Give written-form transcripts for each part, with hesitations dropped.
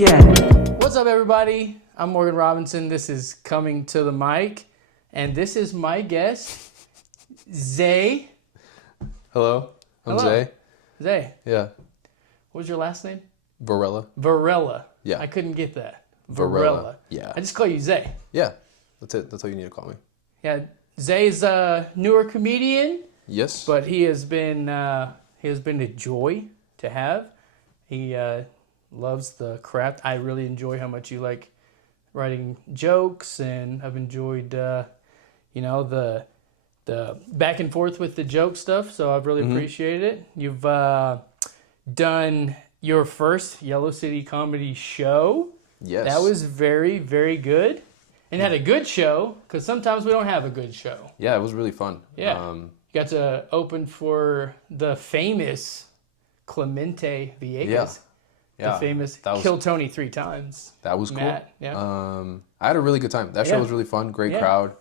Yeah. What's up, everybody? I'm Morgan Robinson. This is Coming to the Mic, and this is my guest, Zay. Hello, I'm Hello. Zay. Zay. Yeah. What was your last name? Varela. Varela. Yeah. I couldn't get that. Varela. Yeah. I just call you Zay. Yeah. That's it. That's all you need to call me. Yeah. Zay's a newer comedian. Yes. But he has been a joy to have. He loves the craft. I really enjoy how much you like writing jokes, and I've enjoyed the back and forth with the joke stuff. So I've really appreciated it. You've done your first Yellow City comedy show. Yes. That was very, very good, and had a good show because sometimes we don't have a good show. Yeah, it was really fun. Yeah. You got to open for the famous Clemente Villegas. Yeah. The famous Kill Tony 3 times. That was cool. Matt, yeah. I had a really good time. That show was really fun. Great crowd.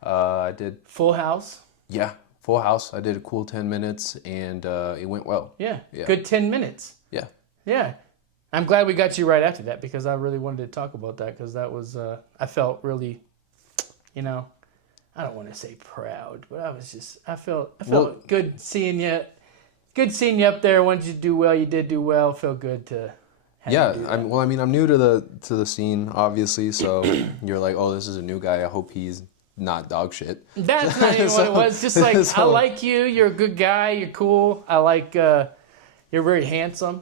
I did... Full house. Yeah. Full house. I did a cool 10 minutes, and it went well. Yeah. Good 10 minutes. Yeah. Yeah. I'm glad we got you right after that, because I really wanted to talk about that, because that was... I felt really, I don't want to say proud, but I felt good seeing you. Good seeing you up there. Once you do well, you did do well. Felt good to have you do that. I'm new to the scene, obviously, so you're like, oh, this is a new guy. I hope he's not dog shit. That's not even what it was. Just like, I like you. You're a good guy. You're cool. I like, you're very handsome.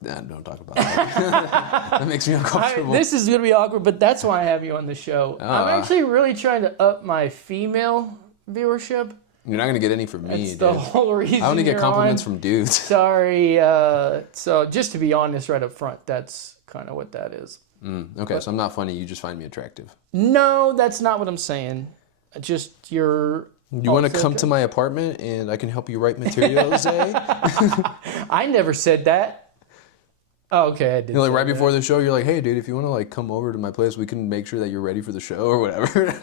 Nah, don't talk about that. That makes me uncomfortable. This is going to be awkward, but that's why I have you on the show. I'm actually really trying to up my female viewership. You're not going to get any from me, That's the whole reason. I only get compliments from dudes. Sorry. So just to be honest right up front, that's kind of what that is. Okay, so I'm not funny. You just find me attractive. No, that's not what I'm saying. Just you're... You want to come to my apartment and I can help you write materials, eh? I never said that. Oh, okay, I did. Right before the show, you're like, hey, dude, if you want to come over to my place, we can make sure that you're ready for the show or whatever.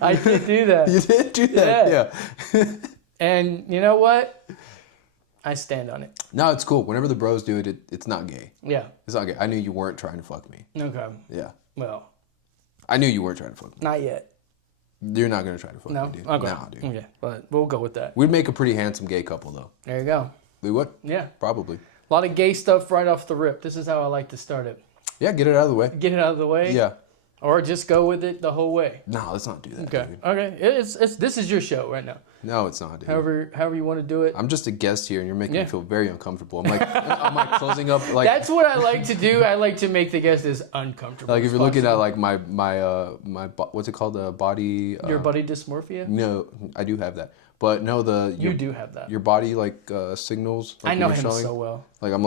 I did do that. You did do that, yeah. And you know what? I stand on it. No, it's cool. Whenever the bros do it, it's not gay. Yeah. It's not gay. I knew you weren't trying to fuck me. Okay. Yeah. Well. I knew you weren't trying to fuck me. Not yet. You're not going to try to fuck me, dude. Okay. No, dude. Okay, but we'll go with that. We'd make a pretty handsome gay couple, though. There you go. We would? Yeah. Probably. A lot of gay stuff right off the rip. This is how I like to start it. Yeah, get it out of the way. Get it out of the way? Yeah. Or just go with it the whole way. No, let's not do that. Okay. Dude. Okay. This is your show right now. No, it's not, dude. However you want to do it. I'm just a guest here, and you're making me feel very uncomfortable. I'm like closing up. Like that's what I like to do. I like to make the guest as uncomfortable. Like if as you're looking possible. at my what's it called, the body. Your body dysmorphia. No, I do have that, but no, you do have that. Your body signals. Like, I know him so well. Like I'm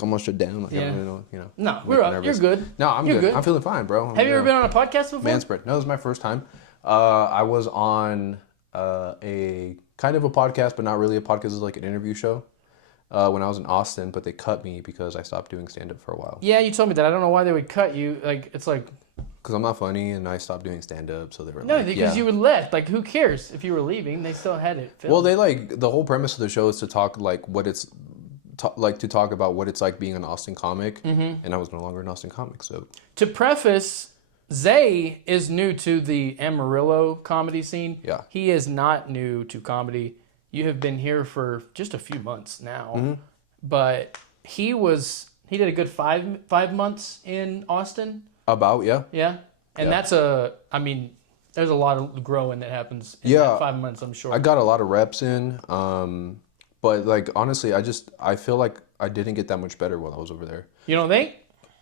almost shut down. Like, yeah. I don't really know, No, we're up. You're good. No, I'm good. I'm feeling fine, bro. Have you ever been on a podcast before? Manspread. No, this is my first time. I was on a kind of a podcast, but not really a podcast. It was like an interview show when I was in Austin, but they cut me because I stopped doing stand-up for a while. Yeah, you told me that. I don't know why they would cut you. It's like... Because I'm not funny, and I stopped doing stand-up, so they were No, because you were left. Like, who cares if you were leaving? They still had it filmed. Well, the whole premise of the show is to talk what it's... to talk about what it's like being an Austin comic, and I was no longer an Austin comic, so... To preface, Zay is new to the Amarillo comedy scene. Yeah. He is not new to comedy. You have been here for just a few months now, but he did a good five months in Austin. About, yeah. Yeah, and there's a lot of growing that happens in that 5 months, I'm sure. I got a lot of reps in, but honestly, I feel like I didn't get that much better while I was over there. You don't think?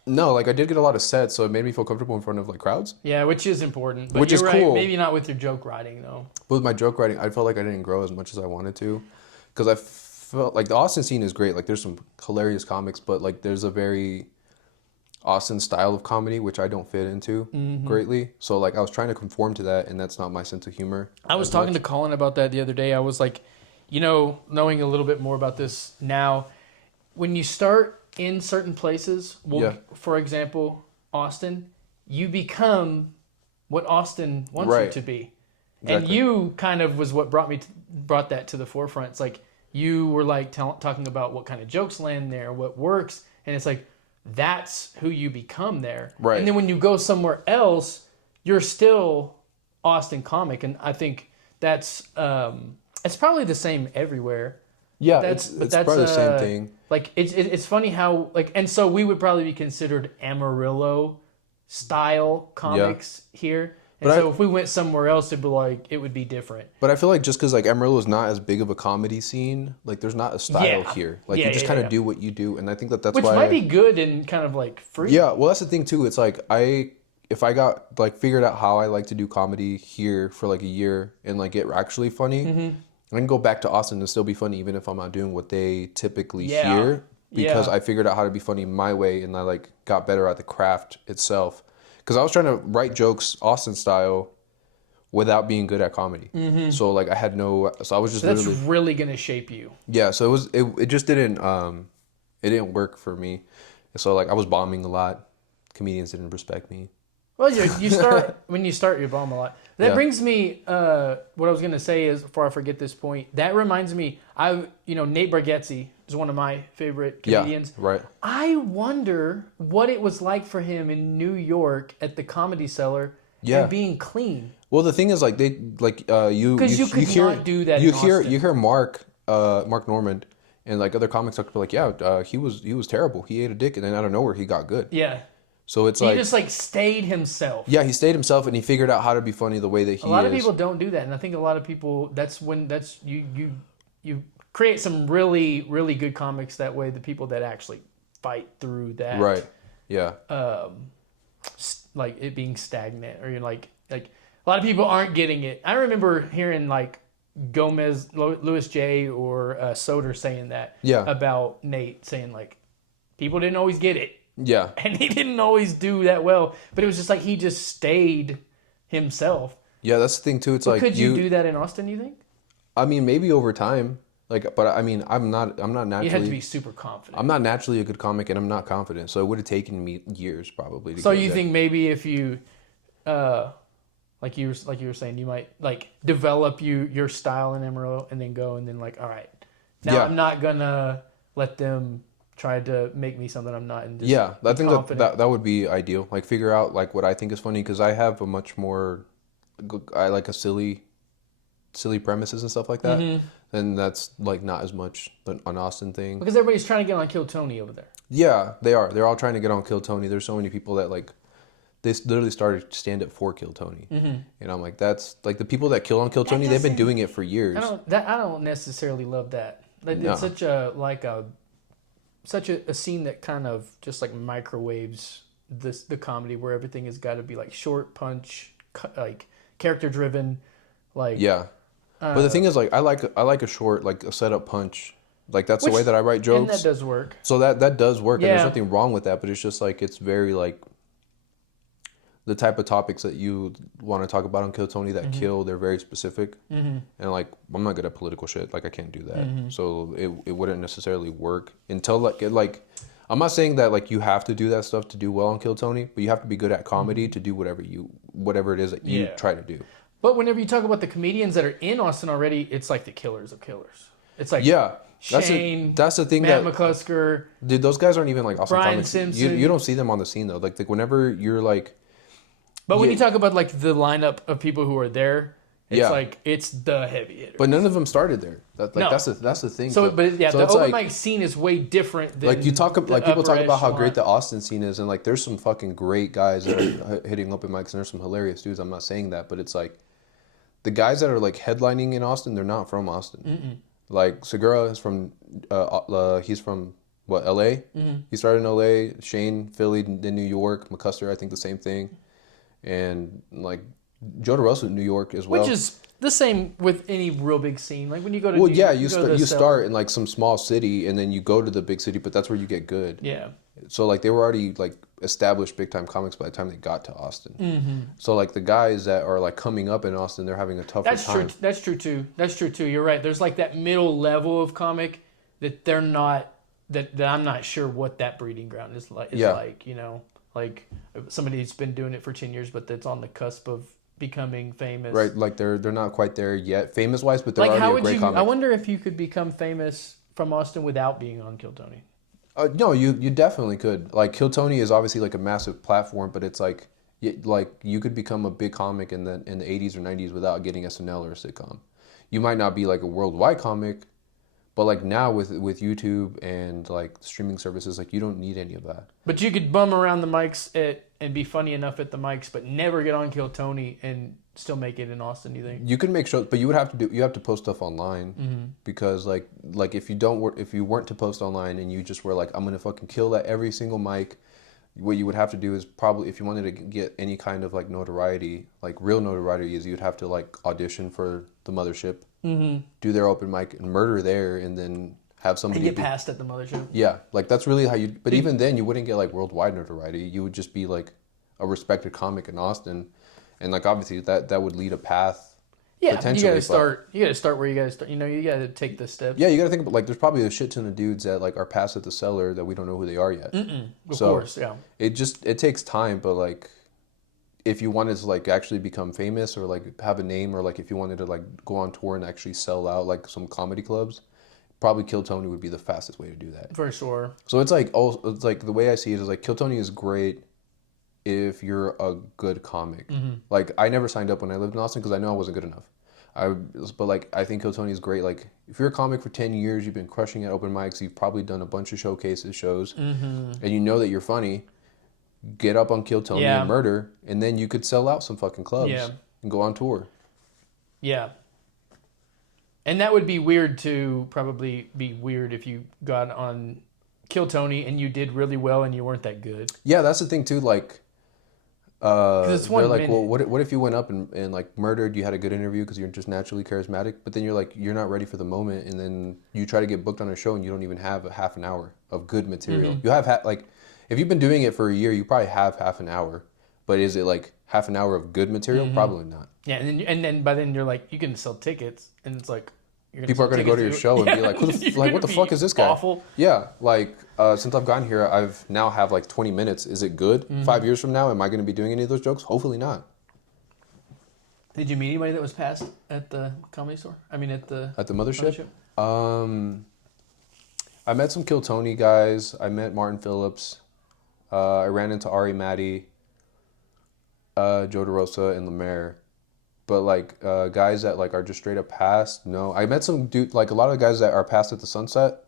No, I did get a lot of sets, so it made me feel comfortable in front of crowds. Yeah, which is important. But which is right, cool. Maybe not with your joke writing though. But with my joke writing, I felt like I didn't grow as much as I wanted to, because I felt like the Austin scene is great. Like there's some hilarious comics, but there's a very Austin style of comedy which I don't fit into greatly. So I was trying to conform to that, and that's not my sense of humor. I was talking to Colin about that the other day. I was like, knowing a little bit more about this now, when you start in certain places, for example, Austin, you become what Austin wants you to be. Exactly. And you kind of was what brought that to the forefront. It's like you were like talking about what kind of jokes land there, what works, and it's like that's who you become there. Right. And then when you go somewhere else, you're still Austin comic, and I think that's it's probably the same everywhere. Yeah, it's probably the same thing. Like it's funny how like, and so we would probably be considered Amarillo style comics here. And so if we went somewhere else, it would be different. But I feel like just because like Amarillo is not as big of a comedy scene, like there's not a style here. Like you just kind of do what you do, and I think that's which why might be good and kind of like free. Yeah, well that's the thing too. It's like if I got like figured out how I like to do comedy here for like a year and like get actually funny, I can go back to Austin and still be funny even if I'm not doing what they typically hear because I figured out how to be funny my way and I like got better at the craft itself. Because I was trying to write jokes Austin style without being good at comedy. So like I had so I was just that's really gonna shape you. Yeah, so it just didn't work for me. So like I was bombing a lot. Comedians didn't respect me. Well, you start when you start, you bomb a lot. That brings me. What I was gonna say is before I forget this point. That reminds me. Nate Bargatze is one of my favorite comedians. Yeah, right. I wonder what it was like for him in New York at the Comedy Cellar. And being clean. Well, the thing is, like you hear not do that. You hear Mark Normand and like other comics talk like, he was terrible. He ate a dick, and then out of nowhere he got good. Yeah. So it's he just like stayed himself. Yeah, he stayed himself, and he figured out how to be funny the way that he is. A lot of people don't do that, and I think a lot of people. That's you create some really really good comics that way. The people that actually fight through that. Right. Yeah. Like it being stagnant, or like a lot of people aren't getting it. I remember hearing like Gomez, Louis J, or Soder saying that about Nate, saying like people didn't always get it. Yeah. And he didn't always do that well, but it was just like he just stayed himself. Yeah, that's the thing too. It's like could you do that in Austin, you think? I mean, maybe over time. Like, but I mean, I'm not naturally. You have to be super confident. I'm not naturally a good comic, and I'm not confident, so it would have taken me years probably. So you think maybe if you, like you were saying, you might like develop your style in Amarillo, and then go and then like, all right, now I'm not gonna let them try to make me something I'm not. And just I think that would be ideal. Like figure out like what I think is funny because I have a much more, I like a silly premises and stuff like that. And that's like not as much an Austin thing. Because everybody's trying to get on Kill Tony over there. Yeah, they are. They're all trying to get on Kill Tony. There's so many people that like, they literally started stand up for Kill Tony. And I'm like, that's like the people that kill on Kill Tony. They've been doing it for years. I don't necessarily love that. Like, it's such a scene that kind of just like microwaves the comedy where everything has got to be like short punch, like character driven, like but the thing is, like, I like a short, like a setup punch, like that's the way that I write jokes. And that does work. So that does work, and there's nothing wrong with that. But it's just like it's very like the type of topics that you want to talk about on Kill Tony that kill. They're very specific, and like I'm not good at political shit. Like I can't do that, so it wouldn't necessarily work until like I'm not saying that like you have to do that stuff to do well on Kill Tony, but you have to be good at comedy to do whatever it is that you try to do. But whenever you talk about the comedians that are in Austin already, it's like the killers of killers. It's like Shane, that's the thing. Matt McCusker, dude, those guys aren't even like Austin Brian comics. Simpson. You don't see them on the scene though. Like whenever you're like, but when you talk about like the lineup of people who are there, it's like it's the heavy hitters. But none of them started there. That's the thing. So the open mic scene is way different than like people talk about how great the Austin scene is, and like there's some fucking great guys that are hitting open mics, and there's some hilarious dudes. I'm not saying that, but it's like the guys that are like headlining in Austin, they're not from Austin. Like Segura is from, he's from what, L.A. He started in L.A. Shane, Philly, then New York. McCusker, I think the same thing, and like Joe DeRosa, New York as well. Which is the same with any real big scene. Like when you go to you start in like some small city and then you go to the big city, but that's where you get good. Yeah. So like they were already like established big time comics by the time they got to Austin. So like the guys that are like coming up in Austin, they're having a tougher time. That's true too. You're right. There's like that middle level of comic that they're not. That I'm not sure what that breeding ground is like. Like, you know, like somebody who's been doing it for 10 years, but that's on the cusp of becoming famous. Right, like they're not quite there yet, famous wise, but they're Like, how already a would great you? comic. I wonder if you could become famous from Austin without being on Kill Tony. No, you definitely could. Like Kill Tony is obviously like a massive platform, but it's like you could become a big comic in the 80s or 90s without getting SNL or a sitcom. You might not be like a worldwide comic, but like now with YouTube and like streaming services, like you don't need any of that. But you could bum around the mics and be funny enough at the mics, but never get on Kill Tony and still make it in Austin. You think? You can make shows, but you have to post stuff online because like if you weren't to post online and you just were like, I'm gonna fucking kill at every single mic, what you would have to do is probably, if you wanted to get any kind of like notoriety, like real notoriety, is you'd have to like audition for the mothership, do their open mic and murder there, and then have somebody And get passed at the mothership. Yeah, like that's really how you. But even then, you wouldn't get like worldwide notoriety. You would just be like a respected comic in Austin, and like obviously that would lead a path. Yeah, potentially, you gotta start where you gotta start. You know, you gotta take the steps. Yeah, you gotta think about like there's probably a shit ton of dudes that like are passed at the cellar that we don't know who they are yet. Of course, yeah. It takes time, but like if you wanted to like actually become famous or like have a name, or like if you wanted to like go on tour and actually sell out like some comedy clubs, probably Kill Tony would be the fastest way to do that. For sure. So it's like the way I see it is like Kill Tony is great if you're a good comic. Like I never signed up when I lived in Austin because I know I wasn't good enough. But like I think Kill Tony is great. Like if you're a comic for 10 years, you've been crushing at open mics, you've probably done a bunch of shows, and you know that you're funny. Get up on Kill Tony and murder, and then you could sell out some fucking clubs and go on tour. Yeah. And that would be weird to probably be weird if you got on Kill Tony and you did really well and you weren't that good. Yeah, that's the thing too. Like, it's they're like, well, what if you went up and like murdered? You had a good interview because you're just naturally charismatic, but then you're like, you're not ready for the moment, and then you try to get booked on a show and you don't even have a half an hour of good material. You have like, if you've been doing it for a year, you probably have half an hour, but is it like half an hour of good material? Probably not. Yeah, and then by then you're like, you can sell tickets, and it's like people are going to go to your show and be like, what the fuck is this guy? Awful. Yeah, like since I've gotten here, I've now have like 20 minutes. Is it good? 5 years from now, am I going to be doing any of those jokes? Hopefully not. Did you meet anybody that was passed at the comedy store? I mean, at the mothership? I met some Kill Tony guys. I met Martin Phillips. I ran into Ari Matty, Joe DeRosa, and Lemaire. But like guys that like are just straight up passed, no. I met some dude, like a lot of guys that are passed at the Sunset,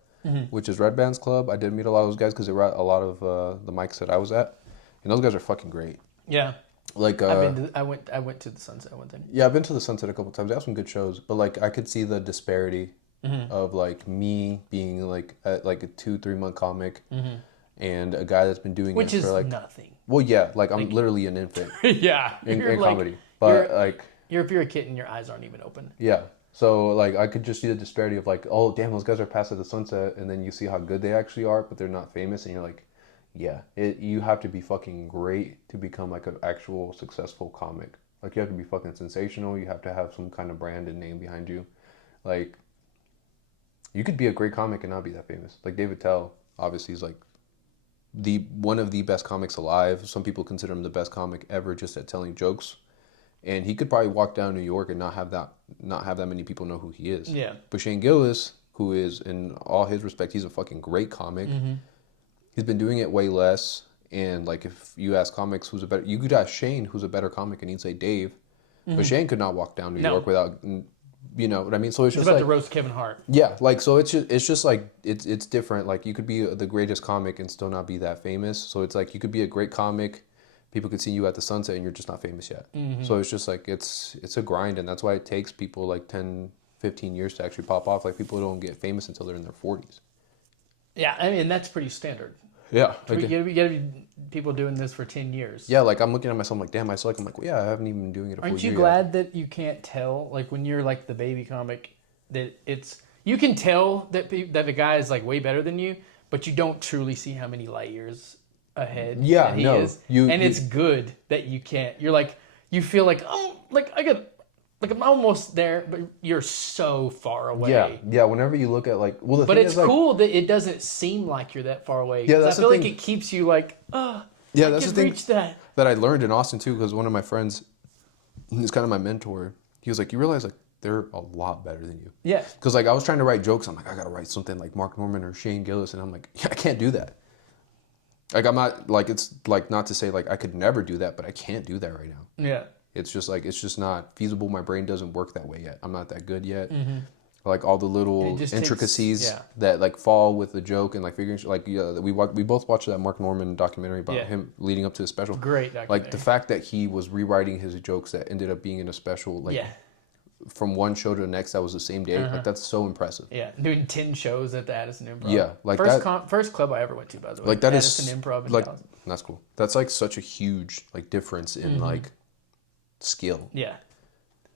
which is Red Band's club. I did meet a lot of those guys because they were at a lot of the mics that I was at, and those guys are fucking great. Yeah. Like I went to the Sunset one time. Yeah, I've been to the Sunset a couple times. They have some good shows, but like I could see the disparity of like me being like at like a 2-3 month comic. And a guy that's been doing it for like nothing. Well, yeah, like I'm literally an infant. Yeah, in comedy, but like if you're a kitten, your eyes aren't even open. Yeah, so like I could just see the disparity of like, oh damn, those guys are past at the Sunset, and then you see how good they actually are, but they're not famous, and you're like, yeah, you have to be fucking great to become like an actual successful comic. Like you have to be fucking sensational. You have to have some kind of brand and name behind you. Like you could be a great comic and not be that famous. Like David Tell, obviously, is like one of the best comics alive. Some people consider him the best comic ever just at telling jokes. And he could probably walk down New York and not have that many people know who he is. Yeah. But Shane Gillis, who is in all his respect, he's a fucking great comic. He's been doing it way less. And like if you ask comics who's a better, you could ask Shane who's a better comic, and he'd say Dave. But Shane could not walk down New York without, you know what I mean? So it's just about like, to roast Kevin Hart. Yeah, like so it's just like it's different. Like you could be the greatest comic and still not be that famous. So it's like you could be a great comic, people could see you at the Sunset, and you're just not famous yet. So it's just like it's a grind, and that's why it takes people like 10, 15 years to actually pop off. Like people don't get famous until they're in their 40s. Yeah, I mean that's pretty standard. Yeah, you gotta be people doing this for 10 years. Yeah, like I'm looking at myself like, damn, I suck. I'm like, well, yeah, I haven't even been doing it. Aren't you glad that you can't tell, like when you're like the baby comic, that you can tell that the guy is like way better than you, but you don't truly see how many light years ahead. Yeah, he no, is. It's good that you can't. You're like you feel like I'm almost there, but you're so far away. Yeah. Whenever you look at like, well, but it's cool that it doesn't seem like you're that far away. Yeah, that's I feel like it keeps you like, yeah, that's the thing that I learned in Austin too, because one of my friends, he's kind of my mentor. He was like, you realize like they're a lot better than you. Yeah. Because like I was trying to write jokes. I'm like, I gotta write something like Mark Norman or Shane Gillis, and I'm like, yeah, I can't do that. Like I'm not like it's like not to say like I could never do that, but I can't do that right now. Yeah. It's just like it's just not feasible. My brain doesn't work that way yet. I'm not that good yet. Mm-hmm. Like all the little It just intricacies takes, yeah. that like fall with the joke and like figuring like we both watched that Mark Norman documentary about him leading up to his special. Great documentary. Like the fact that he was rewriting his jokes that ended up being in a special like from one show to the next that was the same day. Like that's so impressive. Yeah, doing 10 shows at the Addison Improv. Yeah, like first club I ever went to, by the way. Like that Addison is Improv in like Dallas. that's cool. That's like such a huge like difference in like skill. Yeah.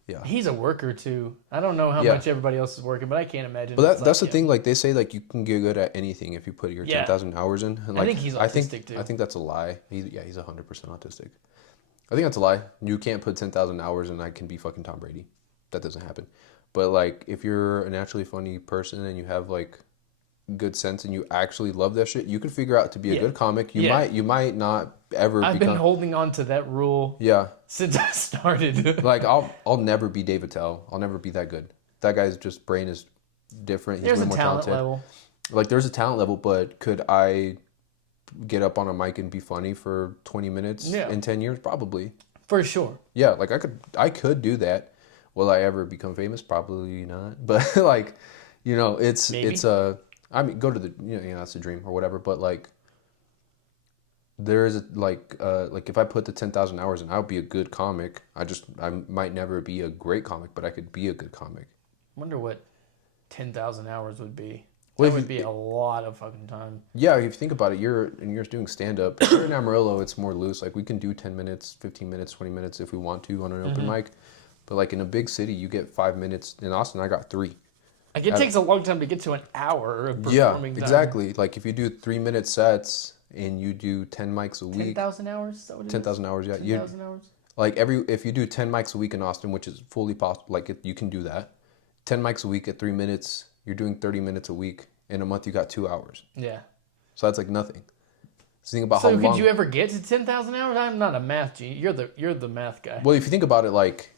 Yeah. He's a worker too. I don't know how much everybody else is working, but I can't imagine. But that's the thing. Like they say, like you can get good at anything if you put your 10,000 hours in. And, like, I think he's autistic too. I think that's a lie. He's 100% autistic. I think that's a lie. You can't put 10,000 hours and I can be fucking Tom Brady. That doesn't happen. But like if you're a naturally funny person and you have like good sense and you actually love that shit, you could figure out to be a good comic. You might not ever. I've been holding on to that rule. Yeah. Since I started. Like I'll never be Dave Attell. I'll never be that good. That guy's just brain is different. He's there's way a more talent talented. level. Like there's a talent level, but could I get up on a mic and be funny for 20 minutes in 10 years? Probably. For sure. Yeah, like I could do that. Will I ever become famous? Probably not. But like, you know, it's I mean, go to the that's a dream or whatever. But like, there is like if I put the 10,000 hours in, I'll be a good comic. I might never be a great comic, but I could be a good comic. I wonder what 10,000 hours would be. Well, that would be a lot of fucking time. Yeah, if you think about it, you're doing stand up. If you're in Amarillo, it's more loose. Like we can do 10 minutes, 15 minutes, 20 minutes if we want to on an open mic. But like in a big city, you get 5 minutes. In Austin, I got 3. Like it takes a long time to get to an hour of performing. Yeah, exactly. Like if you do 3-minute sets and you do 10 mics a week. 10,000 hours? 10,000 hours, yeah. 10,000 hours? Like if you do 10 mics a week in Austin, which is fully possible, like you can do that. 10 mics a week at 3 minutes, you're doing 30 minutes a week. In a month, you got 2 hours. Yeah. So that's like nothing. So think about how long. So could you ever get to 10,000 hours? I'm not a math genius. You're the math guy. Well, if you think about it, like,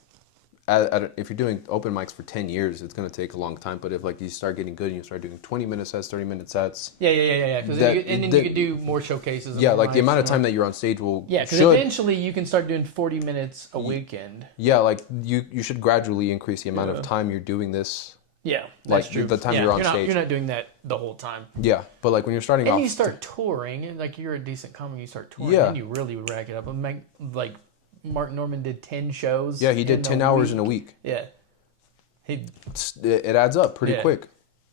if you're doing open mics for 10 years, it's going to take a long time. But if like you start getting good and you start doing 20-minute sets, 30-minute sets. Yeah. And then you could do more showcases. Yeah, like the amount of time that you're on stage will. Yeah, because eventually you can start doing 40 minutes a weekend. Yeah, like you should gradually increase the amount of time you're doing this. Yeah, that's like true. the time you're on stage. You're not doing that the whole time. Yeah, but like when you're starting off. And you start touring, and like you're a decent comic, you start touring, and you really rack it up. And like Mark Norman did 10 shows. Yeah, he did 10 hours in a week. Yeah. It adds up pretty quick.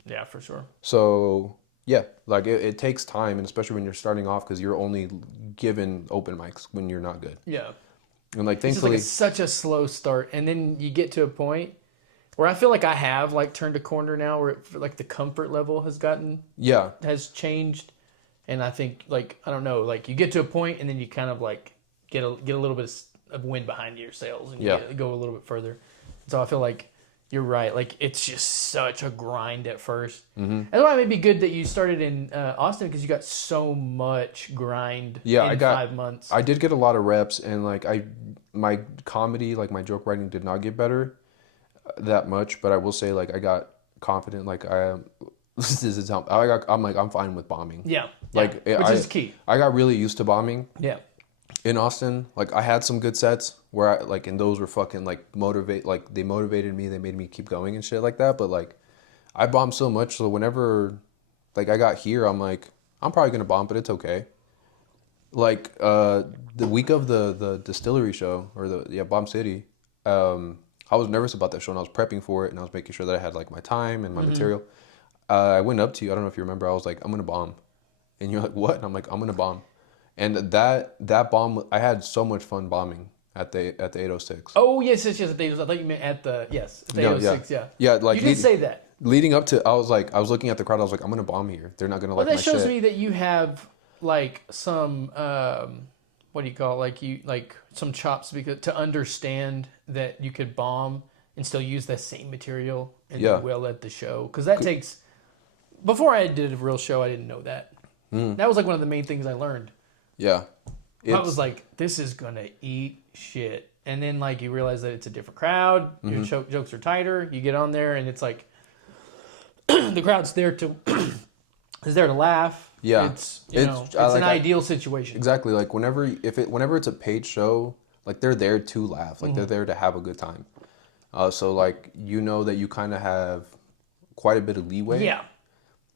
Yeah, for sure. So, yeah, like it takes time, and especially when you're starting off, because you're only given open mics when you're not good. Yeah. And like thankfully. It's such a slow start, and then you get to a point where I feel like I have like turned a corner now where like the comfort level has changed. And I think like, I don't know, like you get to a point and then you kind of like get a little bit of wind behind your sails and you go a little bit further. So I feel like you're right. Like it's just such a grind at first. Mm-hmm. That's why it may be good that you started in Austin because you got so much grind in 5 months. I did get a lot of reps and like my comedy, like my joke writing did not get better that much, but I will say like I got confident. Like I'm fine with bombing. Yeah, like which is key. I got really used to bombing. Yeah, in Austin, like I had some good sets where and those were fucking like they motivated me. They made me keep going and shit like that. But like I bombed so much, so whenever like I got here, I'm like I'm probably gonna bomb, but it's okay. Like the week of the distillery show or Bomb City. I was nervous about that show and I was prepping for it and I was making sure that I had like my time and my material. I went up to you. I don't know if you remember. I was like, I'm going to bomb. And you're like, what? And I'm like, I'm going to bomb. And that bomb, I had so much fun bombing at the 806. Oh, yes. At the 806. I thought you meant at the 806. Yeah. Yeah. Like you did say that. Leading up to, I was looking at the crowd. I was like, I'm going to bomb here. They're not going to like my shit. That shows me that you have like some, what do you call it? Like some chops to understand that you could bomb and still use the same material and do well at the show. Because that takes. Before I did a real show, I didn't know that. That was like one of the main things I learned. Yeah. I was like, this is gonna eat shit. and then like you realize that it's a different crowd. Your jokes are tighter. You get on there, and it's like the crowd's there to is there to laugh. Yeah, it's an ideal situation. Exactly. Like whenever it's a paid show, like they're there to laugh. Like they're there to have a good time. So like that you kind of have quite a bit of leeway. Yeah.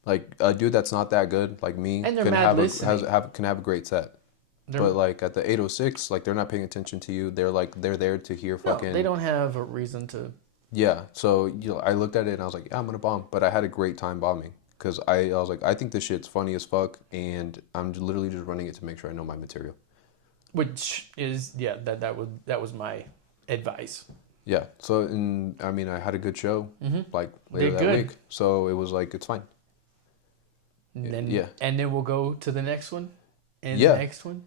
Like a dude that's not that good, like me, and they're can mad have a great set. But like at the 806, like they're not paying attention to you. They're there to hear fucking. No, they don't have a reason to. Yeah. So I looked at it and I was like, yeah, I'm gonna bomb. But I had a great time bombing because I was like, I think this shit's funny as fuck, and I'm literally just running it to make sure I know my material. Which is that was my advice. Yeah. So I mean, I had a good show like later Did that good. week, so it was like it's fine. And then, Yeah. And then we'll go to the next one, and Yeah. the next one,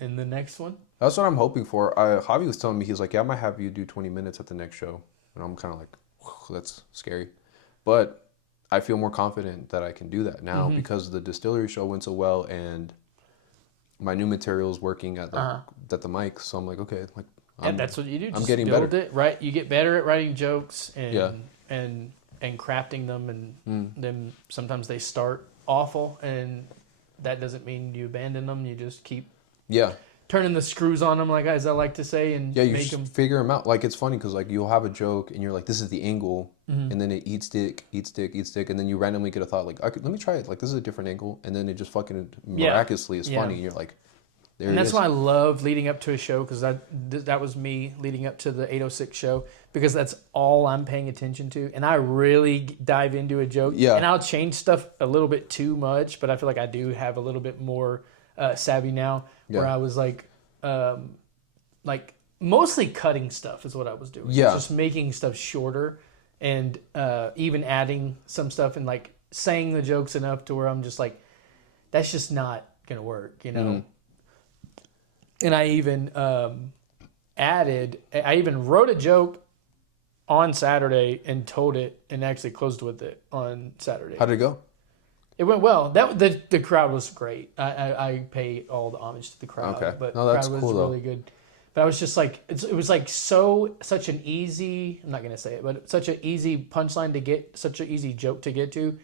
and the next one. That's what I'm hoping for. Javi was telling me, he's like, yeah, I might have you do 20 minutes at the next show. And I'm kind of like, that's scary. But I feel more confident that I can do that now because the distillery show went so well and my new material is working at the mic. So I'm like, okay, like, And that's what you do. I'm getting better. It, right? You get better at writing jokes and Yeah. and crafting them, and then sometimes they start awful, and that doesn't mean you abandon them. You just keep turning the screws on them, like as I like to say, and you make them figure them out. Like it's funny because like you'll have a joke and you're like, this is the angle, and then it eats stick, and then you randomly get a thought like, let me try it. Like this is a different angle, and then it just fucking miraculously is funny, and you're like, there. And it that's is. why I love leading up to a show, because that was me leading up to the 806 show, because that's all I'm paying attention to, and I really dive into a joke. Yeah. And I'll change stuff a little bit too much, but I feel like I do have a little bit more savvy now, where I was like mostly cutting stuff is what I was doing. Yeah. Just making stuff shorter, and even adding some stuff and like saying the jokes enough to where I'm just like, that's just not gonna work, you know. And I even I even wrote a joke on Saturday and told it, and actually closed with it on Saturday. How did it go? It went well. The crowd was great. I pay all the homage to the crowd. Okay. But No, the that's crowd cool, was though. really good. But I was just like, it was like such an easy, I'm not going to say it, but such an easy punchline to get, such an easy joke to get to,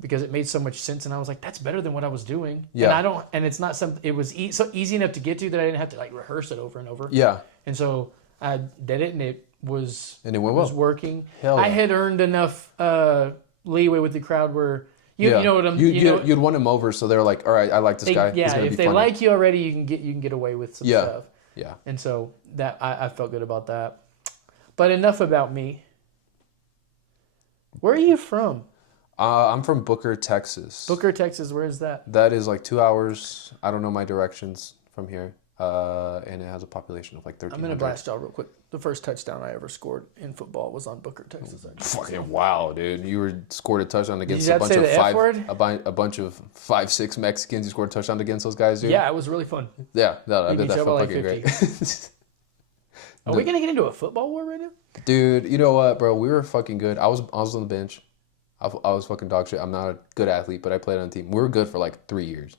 because it made so much sense. And I was like, that's better than what I was doing. Yeah. And it's not something, it was so easy enough to get to that I didn't have to like rehearse it over and over. Yeah. And so I did it, and it was, And it went was well. working. Hell I yeah. had earned enough leeway with the crowd where, you know what I'm, you'd won him over, so they're like, all right, I like this guy. Yeah, He's gonna if be they funny. like you already, you can get away with some stuff. Yeah. And so that I felt good about that. But enough about me. Where are you from? I'm from Booker, Texas. Booker, Texas. Where is that? That is like 2 hours. I don't know my directions from here. And it has a population of like 1,300. I'm gonna blast y'all real quick. The first touchdown I ever scored in football was on Booker, Texas. Fucking wow, dude! You scored a touchdown against you a have bunch to of say the F word? a bunch of 5'6" Mexicans. You scored a touchdown against those guys, dude. Yeah, it was really fun. Yeah, no, I Beat bet that each felt other fucking like great. Are we gonna get into a football war right now? Dude, you know what, bro? We were fucking good. I was on the bench. I was fucking dog shit. I'm not a good athlete, but I played on the team. We were good for like 4 years.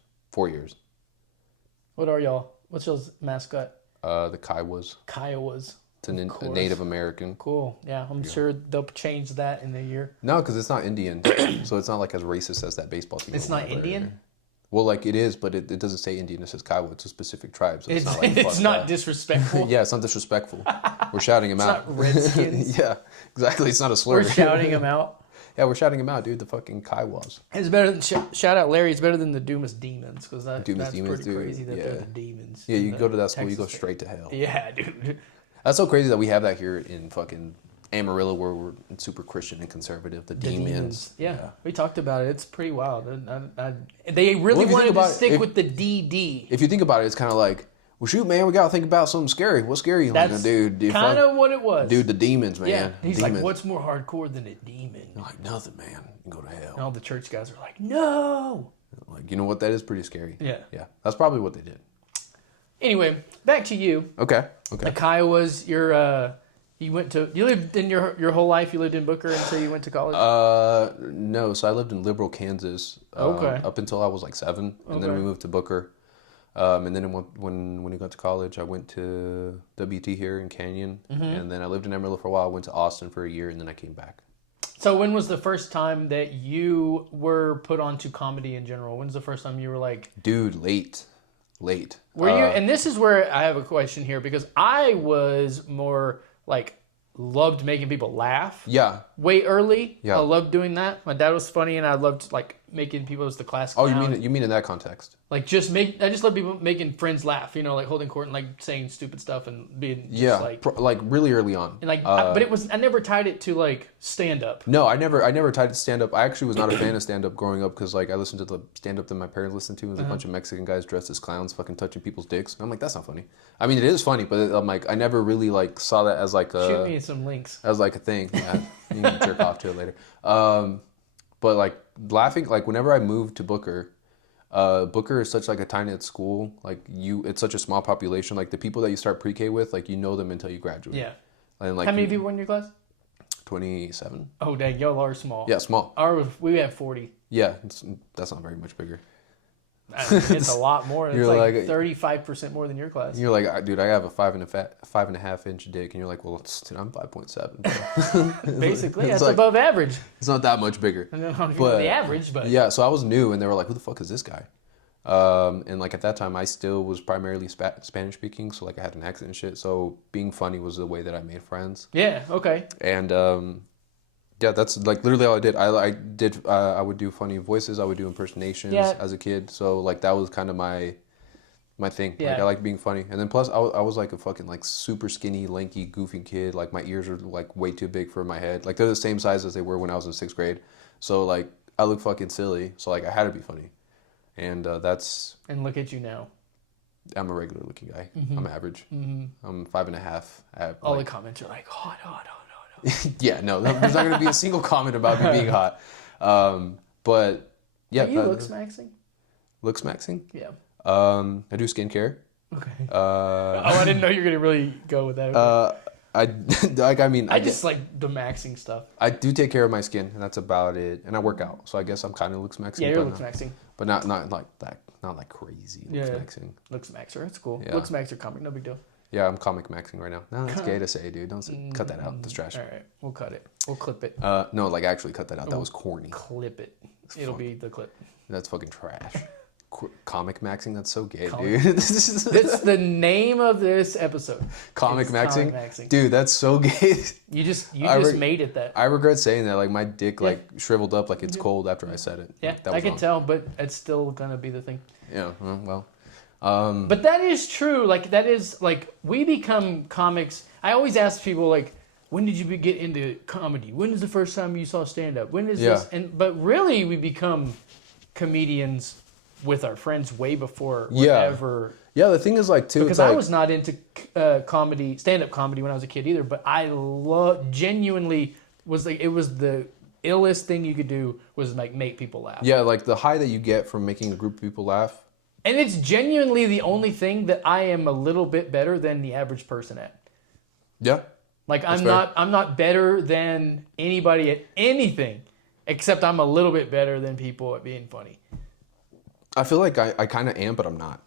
What are y'all? What's y'all's mascot? The Kiowas. Kiowas. It's a Native American. Cool. Yeah, I'm sure they'll change that in a year. No, because it's not Indian, so it's not like as racist as that baseball team. It's not Indian? Well, like it is, but it doesn't say Indian. It says Kiowa. It's a specific tribe. So it's not like it's fuck not that. disrespectful. Yeah, it's not disrespectful. We're shouting him out. It's not Redskins. Yeah, exactly. It's not a slur. We're shouting them out. Yeah, we're shouting him out, dude. The fucking Kiowas. It's better than shout out Larry. It's better than the Dumas Demons, because that's Demons, pretty dude. crazy that Yeah. they're the demons. Yeah, in you the go to that school, you Texas go straight to hell. Yeah, dude. That's so crazy that we have that here in fucking Amarillo, where we're super Christian and conservative. The demons. Yeah, we talked about it. It's pretty wild. They really Well, if you wanted think to about it, stick with the DD. If you think about it, it's kind of like, well, shoot, man, we gotta think about something scary. What's scary? Like, That's dude, kind of what it was. dude, the demons, man. yeah. He's demons. like, what's more hardcore than a demon? You're like, nothing, man. You can go to hell. And all the church guys are like, no. Like, you know what? That is pretty scary. Yeah. Yeah. That's probably what they did. Anyway, back to you. Okay. The Kiowas, you lived in your whole life. You lived in Booker until you went to college. No. So I lived in Liberal, Kansas. Okay. Up until I was like 7, and then Okay. we moved to Booker. And then when we got to college, I went to WT here in Canyon, and then I lived in Amarillo for a while. I went to Austin for a year, and then I came back. So when was the first time that you were put onto comedy in general? When's the first time you were like... Dude, late. Were you... And this is where I have a question here, because I was more like... loved making people laugh. Yeah. Way early. Yeah. I loved doing that. My dad was funny, and I loved like making people as the class Oh, clown. you mean in that context? Like I just love people making friends laugh. You know, like holding court and like saying stupid stuff and being just like really early on. And like, but I never tied it to like stand up. No, I never tied it to stand up. I actually was not a fan of stand up growing up because like I listened to the stand up that my parents listened to. It was a bunch of Mexican guys dressed as clowns, fucking touching people's dicks. And I'm like, that's not funny. I mean, it is funny, but I'm like, I never really like saw that as like a shoot me some links as like a thing. Yeah, you can jerk off to it later. But like laughing, like whenever I moved to Booker. Booker is such like a tiny school. Like it's such a small population. Like the people that you start pre-K with, like you know them until you graduate. Yeah. And like how many people were in your class? 27. Oh dang, y'all are small. Yeah, small. We have 40. Yeah, that's not very much bigger. It's a lot more. It's like 35% more than your class. You're like, dude, I have a 5.5 inch dick, and you're like, well, dude, I'm 5.7. Basically, that's like, above average. It's not that much bigger. I don't know if you're the average, but yeah. So I was new, and they were like, who the fuck is this guy? And like at that time, I still was primarily Spanish speaking, so like I had an accent and shit. So being funny was the way that I made friends. Yeah. Okay. And yeah, that's like literally all I did. I would do funny voices. I would do impersonations as a kid. So like that was kind of my thing. Yeah. Like I like being funny. And then plus I was like a fucking like super skinny, lanky, goofy kid. Like my ears are like way too big for my head. Like they're the same size as they were when I was in 6th grade. So like I look fucking silly. So like I had to be funny. And that's... And look at you now. I'm a regular looking guy. Mm-hmm. I'm average. Mm-hmm. I'm 5.5. All the comments are like, hot. Yeah, no, there's not going to be a single comment about me being hot. But yeah. Are you looks maxing? Looks maxing? Yeah. I do skincare. Okay. I didn't know you were going to really go with that. I just like the maxing stuff. I do take care of my skin, and that's about it. And I work out, so I guess I'm kind of looks maxing. Yeah, you're looks maxing. But not like that. Not like crazy looks maxing. Looks maxer, that's cool. Yeah. Looks maxer comic, no big deal. Yeah, I'm comic maxing right now. No, that's gay to say, dude. Don't cut that out. That's trash. All right, we'll cut it. We'll clip it. No, like actually cut that out. That was corny. Clip it. It'll be the clip. That's fucking trash. Comic maxing, that's so gay, dude. That's the name of this episode. Comic maxing? Dude, that's so gay. You just made it that. I regret saying that. Like my dick like shriveled up like it's cold after I said it. Yeah, I can tell, but it's still gonna be the thing. Yeah, well. But that is true. Like that is like we become comics. I always ask people like, when did you get into comedy? When is the first time you saw stand up? When is this? But really, we become comedians with our friends way before whatever. Yeah, the thing is like too because I was not into comedy, stand up comedy when I was a kid either. But I genuinely was like it was the illest thing you could do was like make people laugh. Yeah, like the high that you get from making a group of people laugh. And it's genuinely the only thing that I am a little bit better than the average person at. Yeah. Like I'm not better than anybody at anything, except I'm a little bit better than people at being funny. I feel like I kind of am, but I'm not.